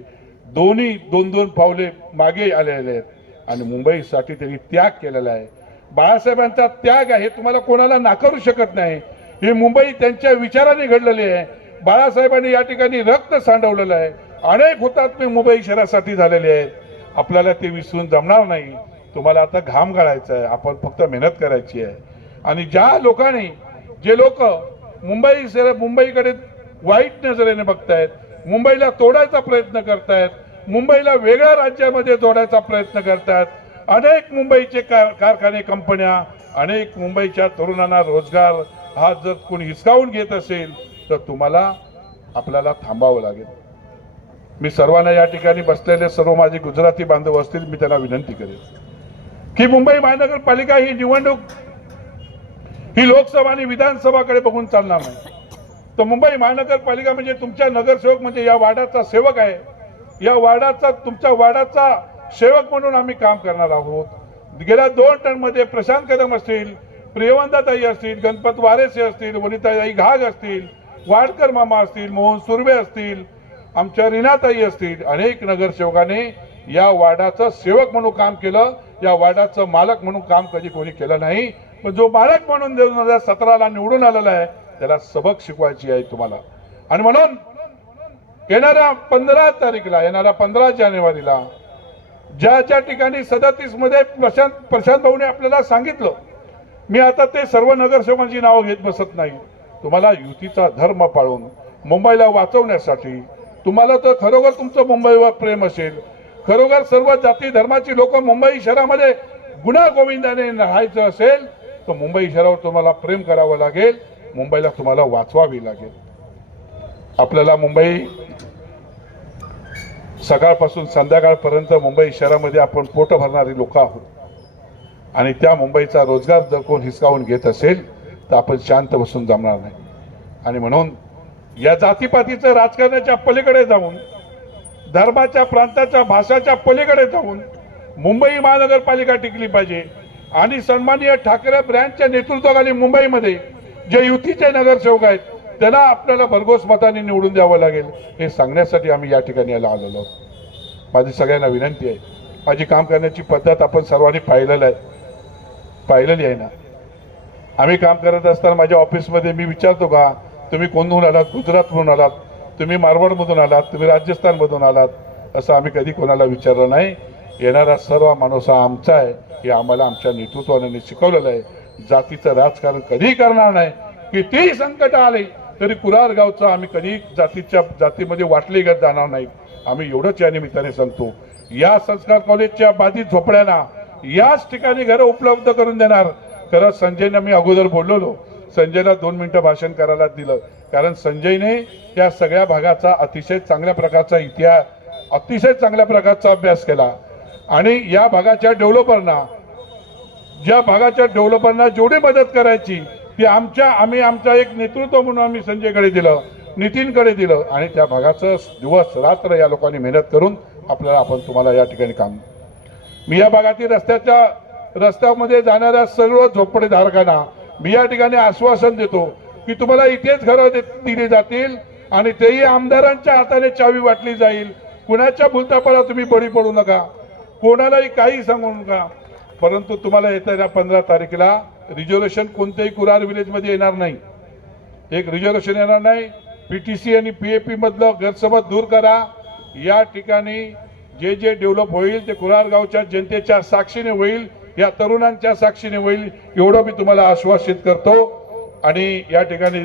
दोन्ही 2-2 पावले मागे आलेले आहेत आणि मुंबईसाठी त्यांनी त्याग केलेला आहे. बाळासाहेबांचा त्याग आहे, तुम्हाला कोणाला नाकारू शकत नाही. ही मुंबई त्यांच्या विचाराने घडलेली आहे. बाळासाहेबांनी या ठिकाणी रक्त सांडवलेलं आहे. अनेक हुतात्मे मुंबई शहरासाठी झालेले आहेत. आपल्याला ते विसरून जमणार नाही. तुम्हाला आता घाम गाळायचा आहे, आपण फक्त मेहनत करायची आहे. आणि ज्या लोकांनी, जे लोक मुंबईकडे वाईट नजरेने बघतायत, मुंबईला तोडायचा प्रयत्न करतायत, मुंबईला वेगळ्या राज्यामध्ये जोडायचा प्रयत्न करतायत, अनेक मुंबईचे कारखाने, कंपन्या, अनेक मुंबईच्या तरुणांना रोजगार हा जर कोणी हिसकावून घेत असेल तर आपल्याला थांबावं लागेल. मी सर्वांना या ठिकाणी बसलेले सर्व माझे गुजराती बांधव असतील, मी त्यांना विनंती करेन की मुंबई महानगरपालिका ही निवडणूक ही लोकसभा आणि विधानसभाकडे बघून चालणार नाही. तर मुंबई महानगरपालिका म्हणजे तुमच्या नगरसेवक, म्हणजे या वार्डाचा सेवक आहे. या वार्डाचा, तुमच्या वार्डाचा सेवक म्हणून आम्ही काम करणार आहोत. गेल्या 2 टर्ममध्ये प्रशांत कदम असतील, प्रियवंताताई असतील, गणपत वारेसे असतील, वनिताई घाग असतील, वाडकर मामा असतील, मोहन सुर्वे असतील, आमच्या रीनाताई असतील, अनेक नगरसेवकांनी या वार्डाचं सेवक म्हणून काम केलं. या वार्डाचं मालक म्हणून काम कधी कोणी केलं नाही. पण जो मालक म्हणून 2017ला निवडून आलेला आहे त्याला सबक शिकवायची आहे तुम्हाला. आणि म्हणून येणाऱ्या 15 तारीखला, येणाऱ्या 15 जानेवारीला ज्या ठिकाणी 37 मध्ये प्रशांत भाऊने आपल्याला सांगितलं, मी आता ते सर्व नगरसेवकांची नावं घेत बसत नाही. तुम्हाला युतीचा धर्म पाळून मुंबईला वाचवण्यासाठी, तुम्हाला तर खरोखर तुमचं मुंबईवर प्रेम असेल, खरोखर सर्व जाती धर्माची लोक मुंबई शहरामध्ये गुण्या गोविंदाने राहायचं असेल तर मुंबई शहरावर तुम्हाला प्रेम करावं लागेल. मुंबईला तुम्हाला वाचवावी लागेल. आपल्याला मुंबई सकाळपासून संध्याकाळपर्यंत मुंबई शहरामध्ये आपण पोट भरणारी लोक आहोत आणि त्या मुंबईचा रोजगार जर कोण हिसकावून घेत असेल तर आपण शांत बसून जमणार नाही. आणि म्हणून या जातीपातीचं राजकारणाच्या पलीकडे जाऊन, धर्माच्या, प्रांताच्या, भाषाच्या पलीकडे जाऊन मुंबई महानगरपालिका टिकली पाहिजे. आणि सन्माननीय ठाकरे ब्रँचच्या नेतृत्वाखाली मुंबईमध्ये जे युतीचे नगरसेवक आहेत त्यांना आपल्याला भरघोस मताने निवडून द्यावं लागेल, हे सांगण्यासाठी आम्ही या ठिकाणी आलेलो आहोत. माझी सगळ्यांना विनंती आहे, माझी काम करण्याची पद्धत आपण सर्वांनी पाहिलेली आहे ना. आम्ही काम करत असताना माझ्या ऑफिसमध्ये मी विचारतो का तुम्ही कोणून आलात, गुजरातमधून आलात, तुम्ही मारवाडमधून आलात, तुम्ही राजस्थानमधून आलात, असं आम्ही कधी कोणाला विचारलं नाही. येणारा सर्व माणूस हा आमचा आहे हे आम्हाला आमच्या नेतृत्वाने शिकवलेलं आहे. जातीचं राजकारण कधी करणार नाही. कितीही संकट आले तरी कुरार गावचं आम्ही कधी जातीमध्ये वाटले जाणार नाही. आम्ही एवढंच या निमित्ताने सांगतो. या संस्कार कॉलेजच्या बाधित झोपड्यांना याच ठिकाणी घरं उपलब्ध करून देणार. खरं संजयने मी अगोदर बोललो, संजयला 2 मिनिटं भाषण करायला दिलं, कारण संजयने त्या सगळ्या भागाचा अतिशय चांगल्या प्रकारचा इतिहास, अतिशय चांगल्या प्रकारचा अभ्यास केला. आणि या भागाच्या डेव्हलपरना, ज्या भागाच्या डेव्हलपरना जेवढी मदत करायची ती आम्ही आमचा एक नेतृत्व म्हणून आम्ही संजयकडे दिलं, नितीनकडे दिलं. आणि त्या भागाचं दिवस रात्र या लोकांनी मेहनत करून तुम्हाला या ठिकाणी काम. मी या भागातील रस्त्यामध्ये जाणाऱ्या सर्व झोपडीधारकांना मी या ठिकाणी आश्वासन देतो की तुम्हाला इथेच घरं दिली जातील आणि तेही आमदारांच्या हाताने चावी वाटली जाईल. कुणाच्या भुलथापाला तुम्ही बळी पडू नका, कोणालाही काही सांगू नका. परंतु तुम्हाला येत्या 15 तारखेला रिझर्वेशन कोणत्याही कुरार विलेजमध्ये येणार नाही. एक रिझर्वेशन येणार नाही. पीटीसी आणि पीएपी मधलं गैरसमज दूर करा. या ठिकाणी जे डेव्हलप होईल ते कुरार गावच्या जनतेच्या साक्षीने होईल, या तरुणांच्या साक्षीने होईल, एवढं मी तुम्हाला आश्वासित करतो. आणि या ठिकाणी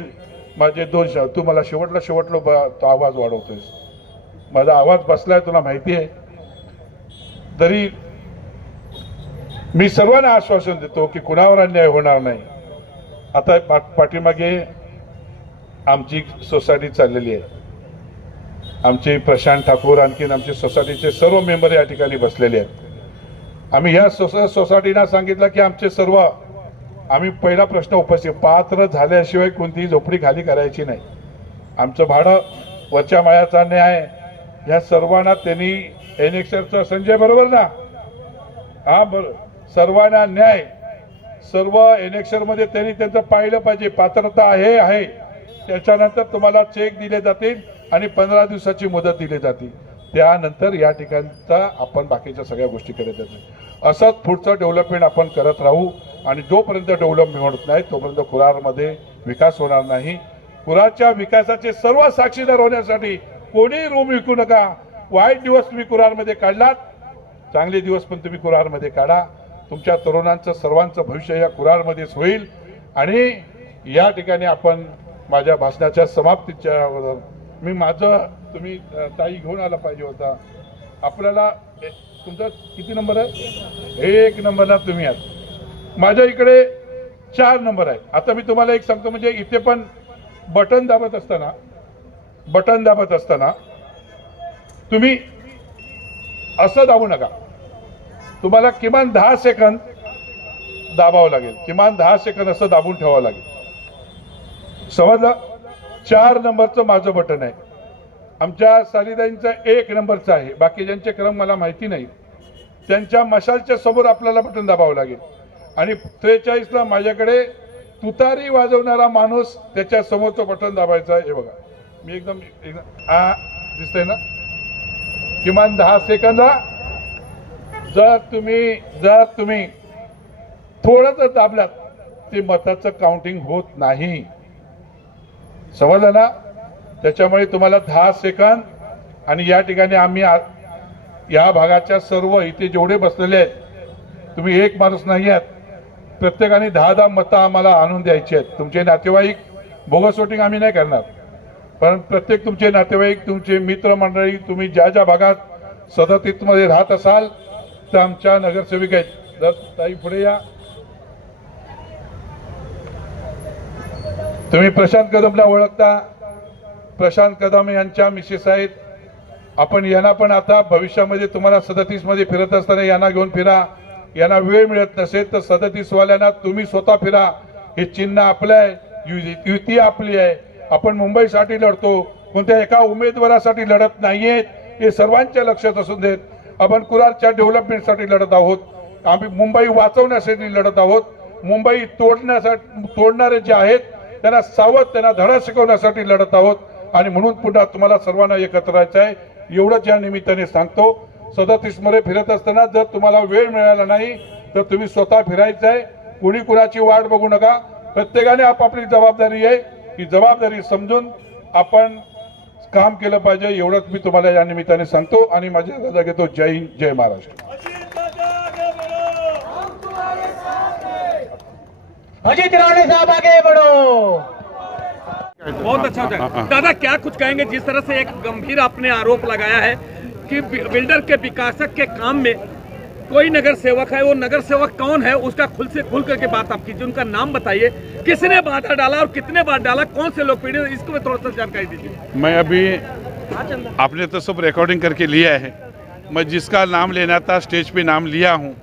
माझे 2 तू मला शेवटलो तो आवाज वाढवतोयस, माझा आवाज बसलाय तुला माहिती आहे. तरी मी सर्वांना आश्वासन देतो की कुणावर अन्याय होणार नाही. आता पाठीमागे आमची सोसायटी चाललेली आहे. आमचे प्रशांत ठाकूर, आणखीन आमचे सोसायटीचे सर्व मेंबर या ठिकाणी बसलेले आहेत. आम्ही या सोसायटीला सांगितलं की आम्ही पहिला प्रश्न उपस्थित, पात्र झाल्याशिवाय कोणतीही झोपडी खाली करायची नाही. आमचं भाडं वरच्या माळ्याचा न्याय या सर्वांना त्यांनी एनेक्शरचा संजय बरोबर ना, हा बरोबर, सर्वांना न्याय, सर्व एनेक्शर मध्ये त्यांनी त्यांचं पाहिलं पाहिजे. पात्रता आहे. त्याच्यानंतर तुम्हाला चेक दिले जातील आणि 15 दिवसाची मुदत दिली जाते. त्यानंतर या ठिकाणचा आपण बाकीच्या सगळ्या गोष्टी करत जातो. असंच पुढचं डेव्हलपमेंट आपण करत राहू. आणि जोपर्यंत डेव्हलपमेंट होत नाही तोपर्यंत कुरारमध्ये विकास होणार नाही. कुरारच्या विकासाचे सर्व साक्षीदार होण्यासाठी कोणी रूम विकू नका. वाईट दिवस तुम्ही कुरारमध्ये काढलात, चांगले दिवस पण तुम्ही कुरारमध्ये काढा. तुमच्या तरुणांचं सर्वांचं भविष्य या कुरारमध्येच होईल. आणि या ठिकाणी आपण माझ्या भाषणाच्या समाप्तीच्या मी तुम्ही ताई घेऊन आला पाहिजे होता. आपल्याला तुमचा किती नंबर आहे? 1 नंबरला तुम्ही आहात. माझ्या इकडे 4 नंबर आहे. आता मी तुम्हाला एक सांगतो, म्हणजे इथे पण बटन दाबत असताना तुम्ही असं दाबू नका. तुम्हाला किमान 10 सेकंद दाबावं लागेल. किमान 10 सेकंद असं दाबून ठेवावं लागेल. समजलं? 4 नंबरचं माझं बटन आहे. आमच्या सालीदाईंचा 1 नंबरचं आहे. बाकी ज्यांचे क्रम मला माहिती नाही. त्यांच्या मशालच्या समोर आपल्याला बटन दाबावं लागेल. आणि 43ला माझ्याकडे तुतारी वाजवणारा माणूस, त्याच्या समोरचं बटन दाबायचं आहे. हे बघा, मी एकदम दिसतंय ना. किमान 10 सेकंद. जर तुम्ही थोडं जर दाबलात ते मताचं काउंटिंग होत नाही. समजलं ना? त्याच्यामुळे तुम्हाला 10 सेकंद. आणि या ठिकाणी आम्ही या भागाच्या सर्व इथे जेवढे बसलेले आहेत, तुम्ही एक माणूस नाही आहात. प्रत्येकाने 10 मतं आम्हाला आणून द्यायची आहेत. तुमचे नातेवाईक, बोगस वोटिंग आम्ही नाही करणार, पण प्रत्येक तुमचे नातेवाईक, तुमचे मित्रमंडळी, तुम्ही ज्या भागात सदतीमध्ये राहत असाल तर आमच्या नगरसेविका आहेत. जर ताई पुढे या. तुम्ही प्रशांत कदमला ओळखता. प्रशांत कदम यांच्या मिसेस आहेत. आपण यांना पण आता भविष्यामध्ये तुम्हाला 37 मध्ये फिरत असताना यांना घेऊन फिरा. यांना वेळ मिळत नसेल तर 37 वाल्यांना तुम्ही स्वतः फिरा. हे चिन्ह आपलं आहे, युती आपली आहे. आपण मुंबईसाठी लढतो, कोणत्या एका उमेदवारासाठी लढत नाहीये, हे सर्वांच्या लक्षात असून देत. आपण कुरारच्या डेव्हलपमेंटसाठी लढत आहोत, आम्ही मुंबई वाचवण्यासाठी लढत आहोत. मुंबई तोडणारे जे आहेत त्यांना सावध, त्यांना धडा शिकवण्यासाठी लढत आहोत. आणि म्हणून पुन्हा तुम्हाला सर्वांना एकत्र राहायचं आहे, एवढंच या निमित्ताने सांगतो. 37 मध्ये फिरत असताना जर तुम्हाला वेळ मिळाला नाही तर तुम्ही स्वतः फिरायचं आहे. कुणी कुणाची वाट बघू नका. प्रत्येकाने आपापली जबाबदारी आहे, ही जबाबदारी समजून आपण काम केलं पाहिजे, एवढंच मी तुम्हाला या निमित्ताने सांगतो. आणि माझ्या रजा घेतो. जय हिंद, जय महाराष्ट्र. अजीत राणे साहब आगे बढ़ो. बहुत अच्छा होता है। दादा क्या कुछ कहेंगे, जिस तरह से एक गंभीर आपने आरोप लगाया है कि बिल्डर के विकासक के काम में कोई नगर सेवक है, वो नगर सेवक कौन है उसका खुल करके बात आप कीजिए, उनका नाम बताइए, किसने बाधा डाला और कितने बार डाला, कौन से लोग पीड़ित, इसको थोड़ा सा जानकारी दीजिए. मैं अभी आपने तो सब रिकॉर्डिंग करके लिया है, मैं जिसका नाम लेना था स्टेज पे नाम लिया हूँ.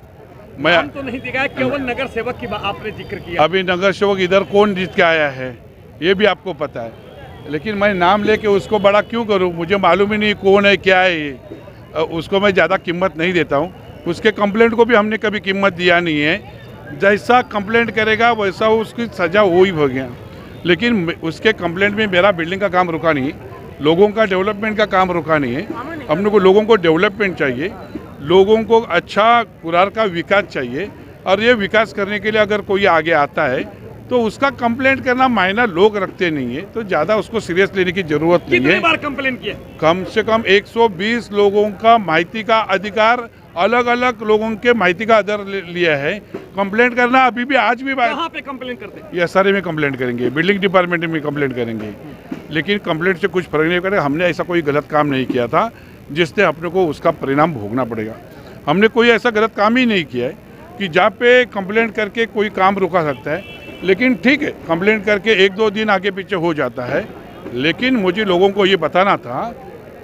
मैं नाम तो नहीं दिखाया, केवल नगर सेवक की आपने जिक्र किया. अभी नगर सेवक इधर कौन जीत के आया है ये भी आपको पता है, लेकिन मैं नाम लेके उसको बड़ा क्यों करूं, मुझे मालूम ही नहीं कौन है क्या है ये, उसको मैं ज़्यादा कीमत नहीं देता हूं. उसके कंप्लेंट को भी हमने कभी कीमत दिया नहीं है. जैसा कंप्लेंट करेगा वैसा उसकी सज़ा हो ही हो गया. लेकिन उसके कंप्लेंट में मेरा बिल्डिंग का काम रुका नहीं, लोगों का डेवलपमेंट का काम रुका नहीं है. हमने को लोगों को डेवलपमेंट चाहिए, लोगों को अच्छा कुरार का विकास चाहिए. और ये विकास करने के लिए अगर कोई आगे आता है तो उसका कंप्लेंट करना मायना लोग रखते नहीं है, तो ज़्यादा उसको सीरियस लेने की जरूरत नहीं है. कितनी बार कंप्लेंट किया? कम से कम 120 लोगों का माहिती का अधिकार, अलग अलग लोगों के माहिती का आधार लिया है. कंप्लेंट करना अभी भी, आज भी कहाँ पे कंप्लेंट करते हैं? ये सारे में कंप्लेंट करेंगे, बिल्डिंग डिपार्टमेंट में कंप्लेंट करेंगे. लेकिन कंप्लेंट से कुछ फर्क नहीं पड़ेगा. हमने ऐसा कोई गलत काम नहीं किया था जिससे अपने को उसका परिणाम भोगना पड़ेगा. हमने कोई ऐसा गलत काम ही नहीं किया है कि जहाँ पे कंप्लेंट करके कोई काम रुका सकता है. लेकिन ठीक है, कंप्लेंट करके 1-2 दिन आगे पीछे हो जाता है, लेकिन मुझे लोगों को ये बताना था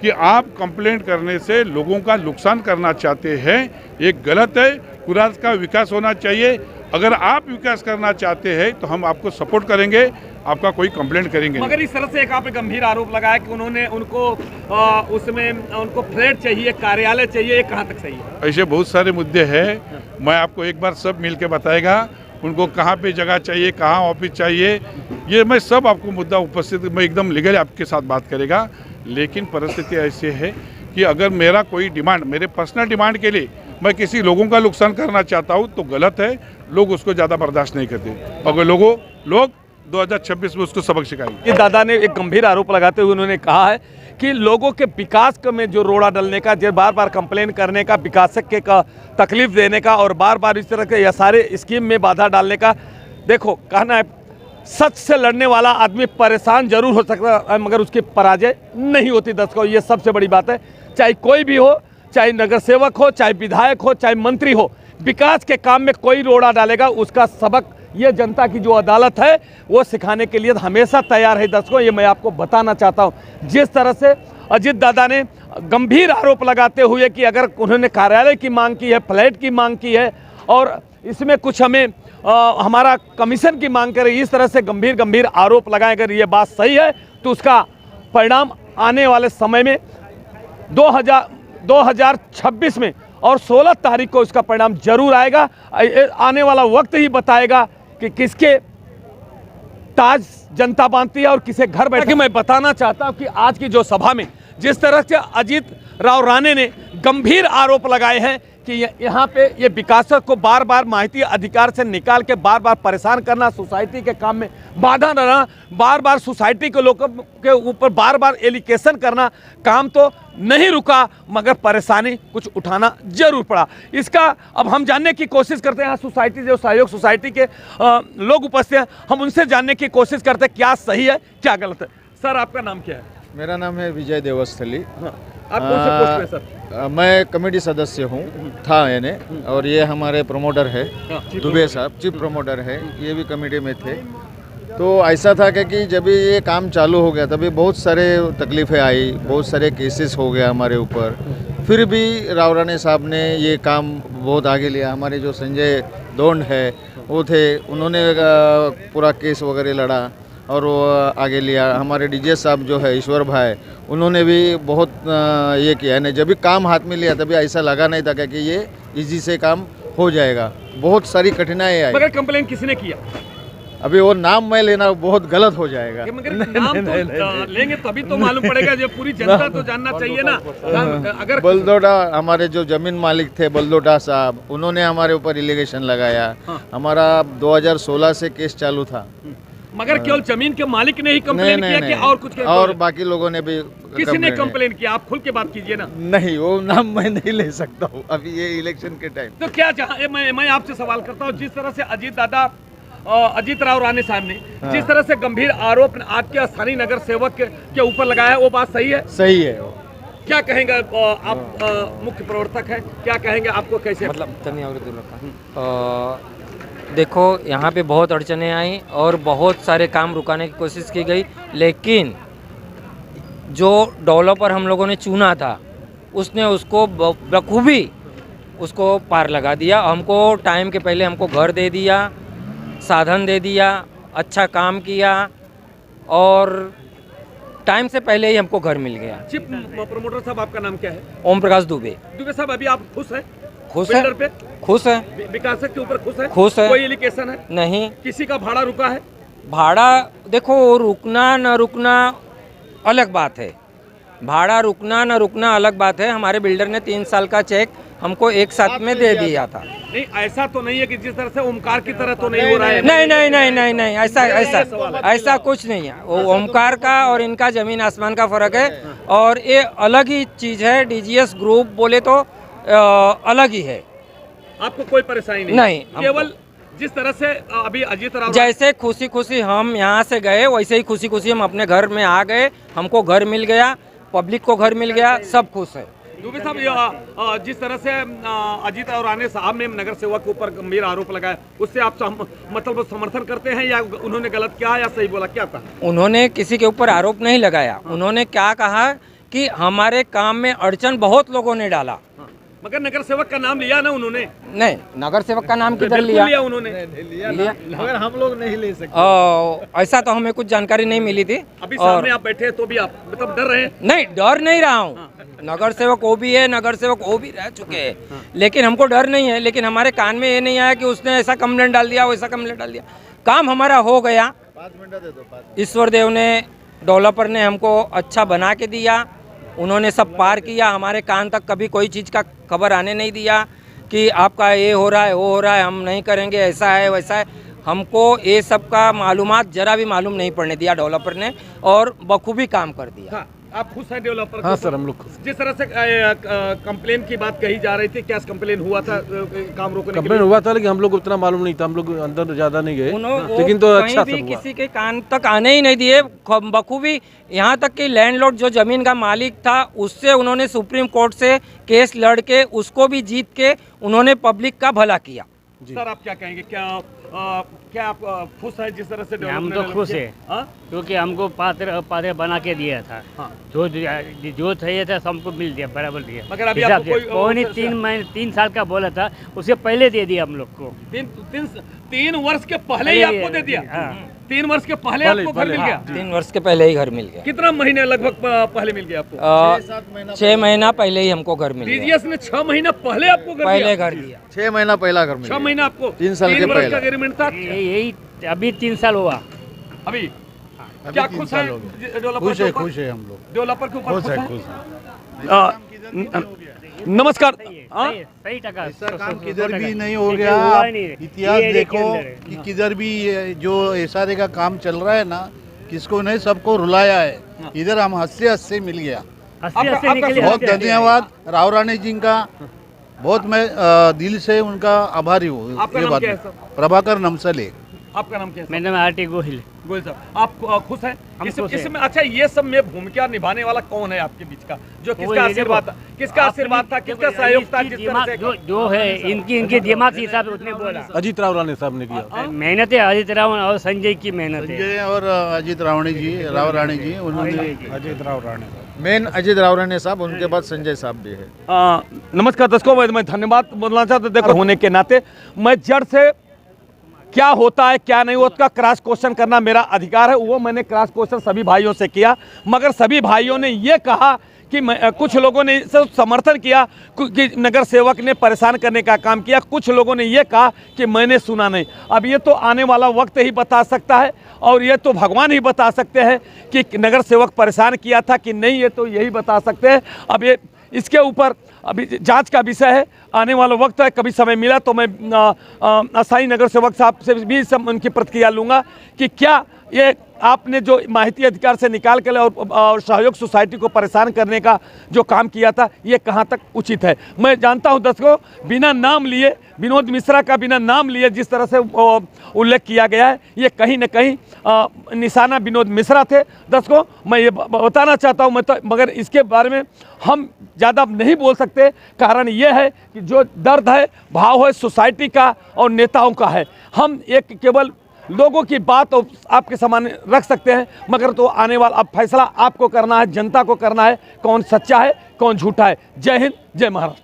कि आप कंप्लेंट करने से लोगों का नुकसान करना चाहते हैं, ये गलत है. कुरार का विकास होना चाहिए. अगर आप विकास करना चाहते हैं तो हम आपको सपोर्ट करेंगे, आपका कोई कंप्लेंट करेंगे. मगर इस तरह से एक आपने गंभीर आरोप लगाया कि उन्होंने उसमें उनको फ्लैट चाहिए, कार्यालय चाहिए, ये कहाँ तक सही है? ऐसे बहुत सारे मुद्दे हैं, मैं आपको एक बार सब मिल के बताएगा. उनको कहाँ पे जगह चाहिए, कहाँ ऑफिस चाहिए, ये मैं सब आपको मुद्दा उपस्थित, मैं एकदम लीगल आपके साथ बात करेगा. लेकिन परिस्थिति ऐसी है कि अगर मेरा कोई डिमांड, मेरे पर्सनल डिमांड के लिए मैं किसी लोगों का नुकसान करना चाहता हूँ तो गलत है. लोग उसको ज़्यादा बर्दाश्त नहीं करते. अगर लोग 2026 में उसको सबक सिखाएंगे. ये दादा ने एक गंभीर आरोप लगाते हुए उन्होंने कहा है कि लोगों के विकास में जो रोड़ा डलने का, जो बार बार कंप्लेन करने का, विकासक के का तकलीफ देने का और बार बार इस तरह के या सारे स्कीम में बाधा डालने का, देखो कहना है सच से लड़ने वाला आदमी परेशान जरूर हो सकता है मगर उसकी पराजय नहीं होती. दर्शकों, ये सबसे बड़ी बात है. चाहे कोई भी हो, चाहे नगर सेवक हो, चाहे विधायक हो, चाहे मंत्री हो, विकास के काम में कोई रोड़ा डालेगा उसका सबक ये जनता की जो अदालत है वो सिखाने के लिए हमेशा तैयार है. दर्शकों, ये मैं आपको बताना चाहता हूँ. जिस तरह से अजीत दादा ने गंभीर आरोप लगाते हुए कि अगर उन्होंने कार्यालय की मांग की है, फ्लैट की मांग की है और इसमें कुछ हमें हमारा कमीशन की मांग करें, इस तरह से गंभीर आरोप लगाए. अगर ये बात सही है तो उसका परिणाम आने वाले समय में 2026 में और 16 तारीख को इसका परिणाम जरूर आएगा. आने वाला वक्त ही बताएगा कि किसके ताज जनता बांधती है और किसे घर बैठे. मैं बताना चाहता हूं कि आज की जो सभा में जिस तरह से अजीत राव राणे ने गंभीर आरोप लगाए हैं कि यहाँ पे ये विकासक को बार बार माहिती अधिकार से निकाल के बार बार परेशान करना, सोसाइटी के काम में बाधा डालना, बार बार सोसाइटी के लोगों के ऊपर बार बार एलिगेशन करना, काम तो नहीं रुका मगर परेशानी कुछ उठाना जरूर पड़ा. इसका अब हम जानने की कोशिश करते हैं. यहाँ सोसाइटी जो सहयोग सोसाइटी के लोग उपस्थित हैं, हम उनसे जानने की कोशिश करते हैं क्या सही है क्या गलत है. सर, आपका नाम क्या है? मेरा नाम है विजय देवस्थली. आप कौन से पोस्ट पे सर? मैं कमेटी सदस्य हूँ था यानी, और ये हमारे प्रमोटर है दुबे साहब, चीफ प्रमोटर है, ये भी कमेटी में थे. तो ऐसा था कि जब ये काम चालू हो गया तभी बहुत सारे तकलीफ़ें आई, बहुत सारे केसेस हो गया हमारे ऊपर. फिर भी राव राणे साहब ने ये काम बहुत आगे लिया. हमारे जो संजय दोंड है वो थे, उन्होंने पूरा केस वगैरह लड़ा और वो आगे लिया। हमारे डीजे साहब जो है ईश्वर भाई, उन्होंने भी बहुत ये किया है। जब भी काम हाथ में लिया तभी ऐसा लगा नहीं था कि ये इजी से काम हो जाएगा। बहुत सारी कठिनाई आई। मगर कंप्लेन किसने किया? अभी वो नाम मैं लेना बहुत गलत हो जाएगा। मगर नाम तो लेंगे तभी तो मालूम पड़ेगा। जो पूरी जनता तो जानना चाहिए ना। अगर बलदोटा हमारे जो जमीन मालिक थे बलदोटा साहब, उन्होंने हमारे ऊपर इलीगेशन लगाया। हमारा 2016 से केस चालू था। मगर केवल जमीन के मालिक ने ही कंप्लेन किया कि और कुछ और बाकी लोगों ने भी किसी ने कंप्लेन किया? आप खुल के बात कीजिए ना। नहीं, वो नाम मैं नहीं ले सकता हूँ अभी ये इलेक्शन के टाइम। तो क्या मैं आपसे सवाल करता हूँ, जिस तरह से अजीत राव राणे साहब ने जिस तरह से गंभीर आरोप आपके स्थानीय नगर सेवक के ऊपर लगाया है, वो बात सही है? सही है। क्या कहेंगे आप मुख्य प्रवर्तक हैं, क्या कहेंगे? आपको कैसे देखो, यहाँ पे बहुत अड़चने आई और बहुत सारे काम रुकाने की कोशिश की गई, लेकिन जो डेवलपर हम लोगों ने चुना था उसने उसको बखूबी उसको पार लगा दिया। हमको टाइम के पहले हमको घर दे दिया, साधन दे दिया, अच्छा काम किया और टाइम से पहले ही हमको घर मिल गया। चीफ प्रमोटर साहब, आपका नाम क्या है? ओम प्रकाश दुबे। दुबे साहब, अभी आप खुश हैं? खुश है, पे खुश है, विकास के ऊपर खुश है? खुश है। कोई एलिगेशन है? नहीं। किसी का भाड़ा रुका है? भाड़ा देखो, रुकना न रुकना अलग बात है। भाड़ा रुकना न रुकना अलग बात है। हमारे बिल्डर ने 3 साल का चेक हमको एक साथ में दे दिया था। नहीं, ऐसा तो नहीं है कि जिस तरह से ओमकार की तरह तो नहीं हो रहा है। नहीं नहीं नहीं नहीं नहीं, ऐसा कुछ नहीं है। वो ओमकार का और इनका जमीन आसमान का फर्क है और ये अलग ही चीज है। डीजीएस ग्रुप बोले तो अलग ही है। आपको कोई परेशानी नहीं, केवल जिस तरह से अभी अजीत राव जैसे खुशी खुशी हम यहाँ से गए वैसे ही खुशी खुशी हम अपने घर में आ गए। हमको घर मिल गया, पब्लिक को घर मिल गया, सब खुश है। दुबे साहब, जिस तरह से अजीत राव राणे साहब ने नगर सेवक के ऊपर गंभीर आरोप लगाया, उससे आप मतलब समर्थन करते हैं या उन्होंने गलत किया या सही बोला? क्या था? उन्होंने किसी के ऊपर आरोप नहीं लगाया। उन्होंने क्या कहा कि हमारे काम में अड़चन बहुत लोगों ने डाला। मगर नगर सेवक का नाम लिया ना उन्होंने? नहीं, नगर सेवक का नाम किधर लिया उन्होंने? लिया। मगर हम लोग नहीं ले सकते। ऐसा तो हमें कुछ जानकारी नहीं मिली थी। अभी सामने आप बैठे तो भी आप मतलब डर रहे हैं? नहीं, डर नहीं रहा हूँ। नगर सेवक वो भी है, नगर सेवक वो भी रह चुके हैं, लेकिन हमको डर नहीं है। लेकिन हमारे कान में ये नहीं आया कि उसने ऐसा कंप्लेंट डाल दिया, वैसा कंप्लेंट डाल दिया। काम हमारा हो गया। 5 मिनट दे दो। ईश्वर देव ने, डेवलपर ने हमको अच्छा बना के दिया। उन्होंने सब पार किया। हमारे कान तक कभी कोई चीज़ का खबर आने नहीं दिया कि आपका ये हो रहा है, वो हो रहा है, हम नहीं करेंगे, ऐसा है वैसा है। हमको ये सब का मालूमात जरा भी मालूम नहीं पड़ने दिया डेवलपर ने और बखूबी काम कर दिया। हाँ, आप खुश हैं डेवलपर? हाँ सर, हम लोग खुश। जिस तरह से कंप्लेन की बात कही जा रही थी, क्या कंप्लेन हुआ था काम रोकने के लिए? कंप्लेन हुआ था लेकिन हम लोग उतना मालूम नहीं था। हम लोग अंदर ज्यादा नहीं गए, उन्होंने लेकिन तो अच्छा भी सब हुआ। किसी के कान तक आने ही नहीं दिए बखूबी। यहाँ तक कि लैंडलॉर्ड जो जमीन का मालिक था उससे उन्होंने सुप्रीम कोर्ट से केस लड़ के उसको भी जीत के उन्होंने पब्लिक का भला किया। सर, आप क्या कहेंगे? क्या आप खुश हैं जिस तरह से? हम तो खुश है क्योंकि हमको पात्र बना के दिया था। हाँ। जो चाहिए था सबको मिल दिया, बराबर दिया। मगर अभी आपको कोई 3 साल का बोला था, उससे पहले दे दिया हम लोग को। 3 वर्ष के पहले ही आपको दे दिया? 3 वर्ष के पहले आपको घर मिल गया? 3 वर्ष के पहले ही घर मिल गया। कितना महीने लगभग पहले मिल गया आपको? 6 महीना पहले ही हमको घर मिल गया। डीजीएस ने 6 महीना पहले आपको घर दिया। 6 महीना पहला घर मिल 6 महीना आपको? 3 साल के वर्ष पहले का एग्रीमेंट था। यही अभी 3 साल हुआ। अभी क्या खुश है? खुश है, खुश है हम लोग। डेवलपर के ऊपर खुश है। नमस्कार। सही टका काम किधर भी नहीं हो गया। इतिहास देखो कि किधर भी जो एसआरए का काम चल रहा है ना, किसको नहीं सबको रुलाया है। इधर हम हंसते मिल गया। बहुत धन्यवाद राव राणे जी का। बहुत मैं दिल से उनका आभारी हूँ। आपका नाम क्या है सर? प्रभाकर नमसले। आपका नाम क्या है? मेरा नाम आरटी गोहिल। गोयल साहब, आप खुश हैं? इसमें अच्छा, ये सब में भूमिका निभाने वाला कौन है आपके बीच का? जो किसका आशीर्वाद था, किसका सहयोग था? जो है इनके दिमाग के हिसाब से उसने बोला। अजीत राव राणे साहब ने किया। मेहनत है अजीत राव और संजय की मेहनत है। संजय और अजीत राव राणे जी उन्होंने अजीत राव राणे मेन अजीत राव राणे साहब, उनके बाद संजय साहब भी है। नमस्कार दर्शकों, मैं धन्यवाद बोलना चाहता हूँ। देखो, होने के नाते मैं जड़ से क्या होता है क्या नहीं, उसका क्रॉस क्वेश्चन करना मेरा अधिकार है। वो मैंने क्रॉस क्वेश्चन सभी भाइयों से किया, मगर सभी भाइयों ने ये कहा कि कुछ लोगों ने समर्थन किया कि नगर सेवक ने परेशान करने का काम किया, कुछ लोगों ने ये कहा कि मैंने सुना नहीं। अब ये तो आने वाला वक्त ही बता सकता है, और ये तो भगवान ही बता सकते हैं कि नगर सेवक परेशान किया था कि नहीं, ये तो यही बता सकते हैं। अब ये इसके ऊपर अभी जांच का विषय है, आने वाला वक्त है। कभी समय मिला तो मैं अस्थायी नगर सेवक साहब से भी उनकी प्रतिक्रिया लूँगा कि क्या ये आपने जो माहिती अधिकार से निकाल कर और सहयोग सोसाइटी को परेशान करने का जो काम किया था, ये कहाँ तक उचित है। मैं जानता हूँ दर्शकों, बिना नाम लिए विनोद मिश्रा का बिना नाम लिए जिस तरह से उल्लेख किया गया है, ये कहीं न कहीं निशाना विनोद मिश्रा थे। दर्शकों, मैं ये बताना चाहता हूँ, मगर इसके बारे में हम ज़्यादा नहीं बोल सकते। कारण ये है कि जो दर्द है, भाव है सोसाइटी का और नेताओं का है। हम एक केवल लोगों की बात आपके सामने रख सकते हैं, मगर तो आने वाला अब फैसला आपको करना है, जनता को करना है, कौन सच्चा है कौन झूठा है। जय हिंद, जय महाराष्ट्र।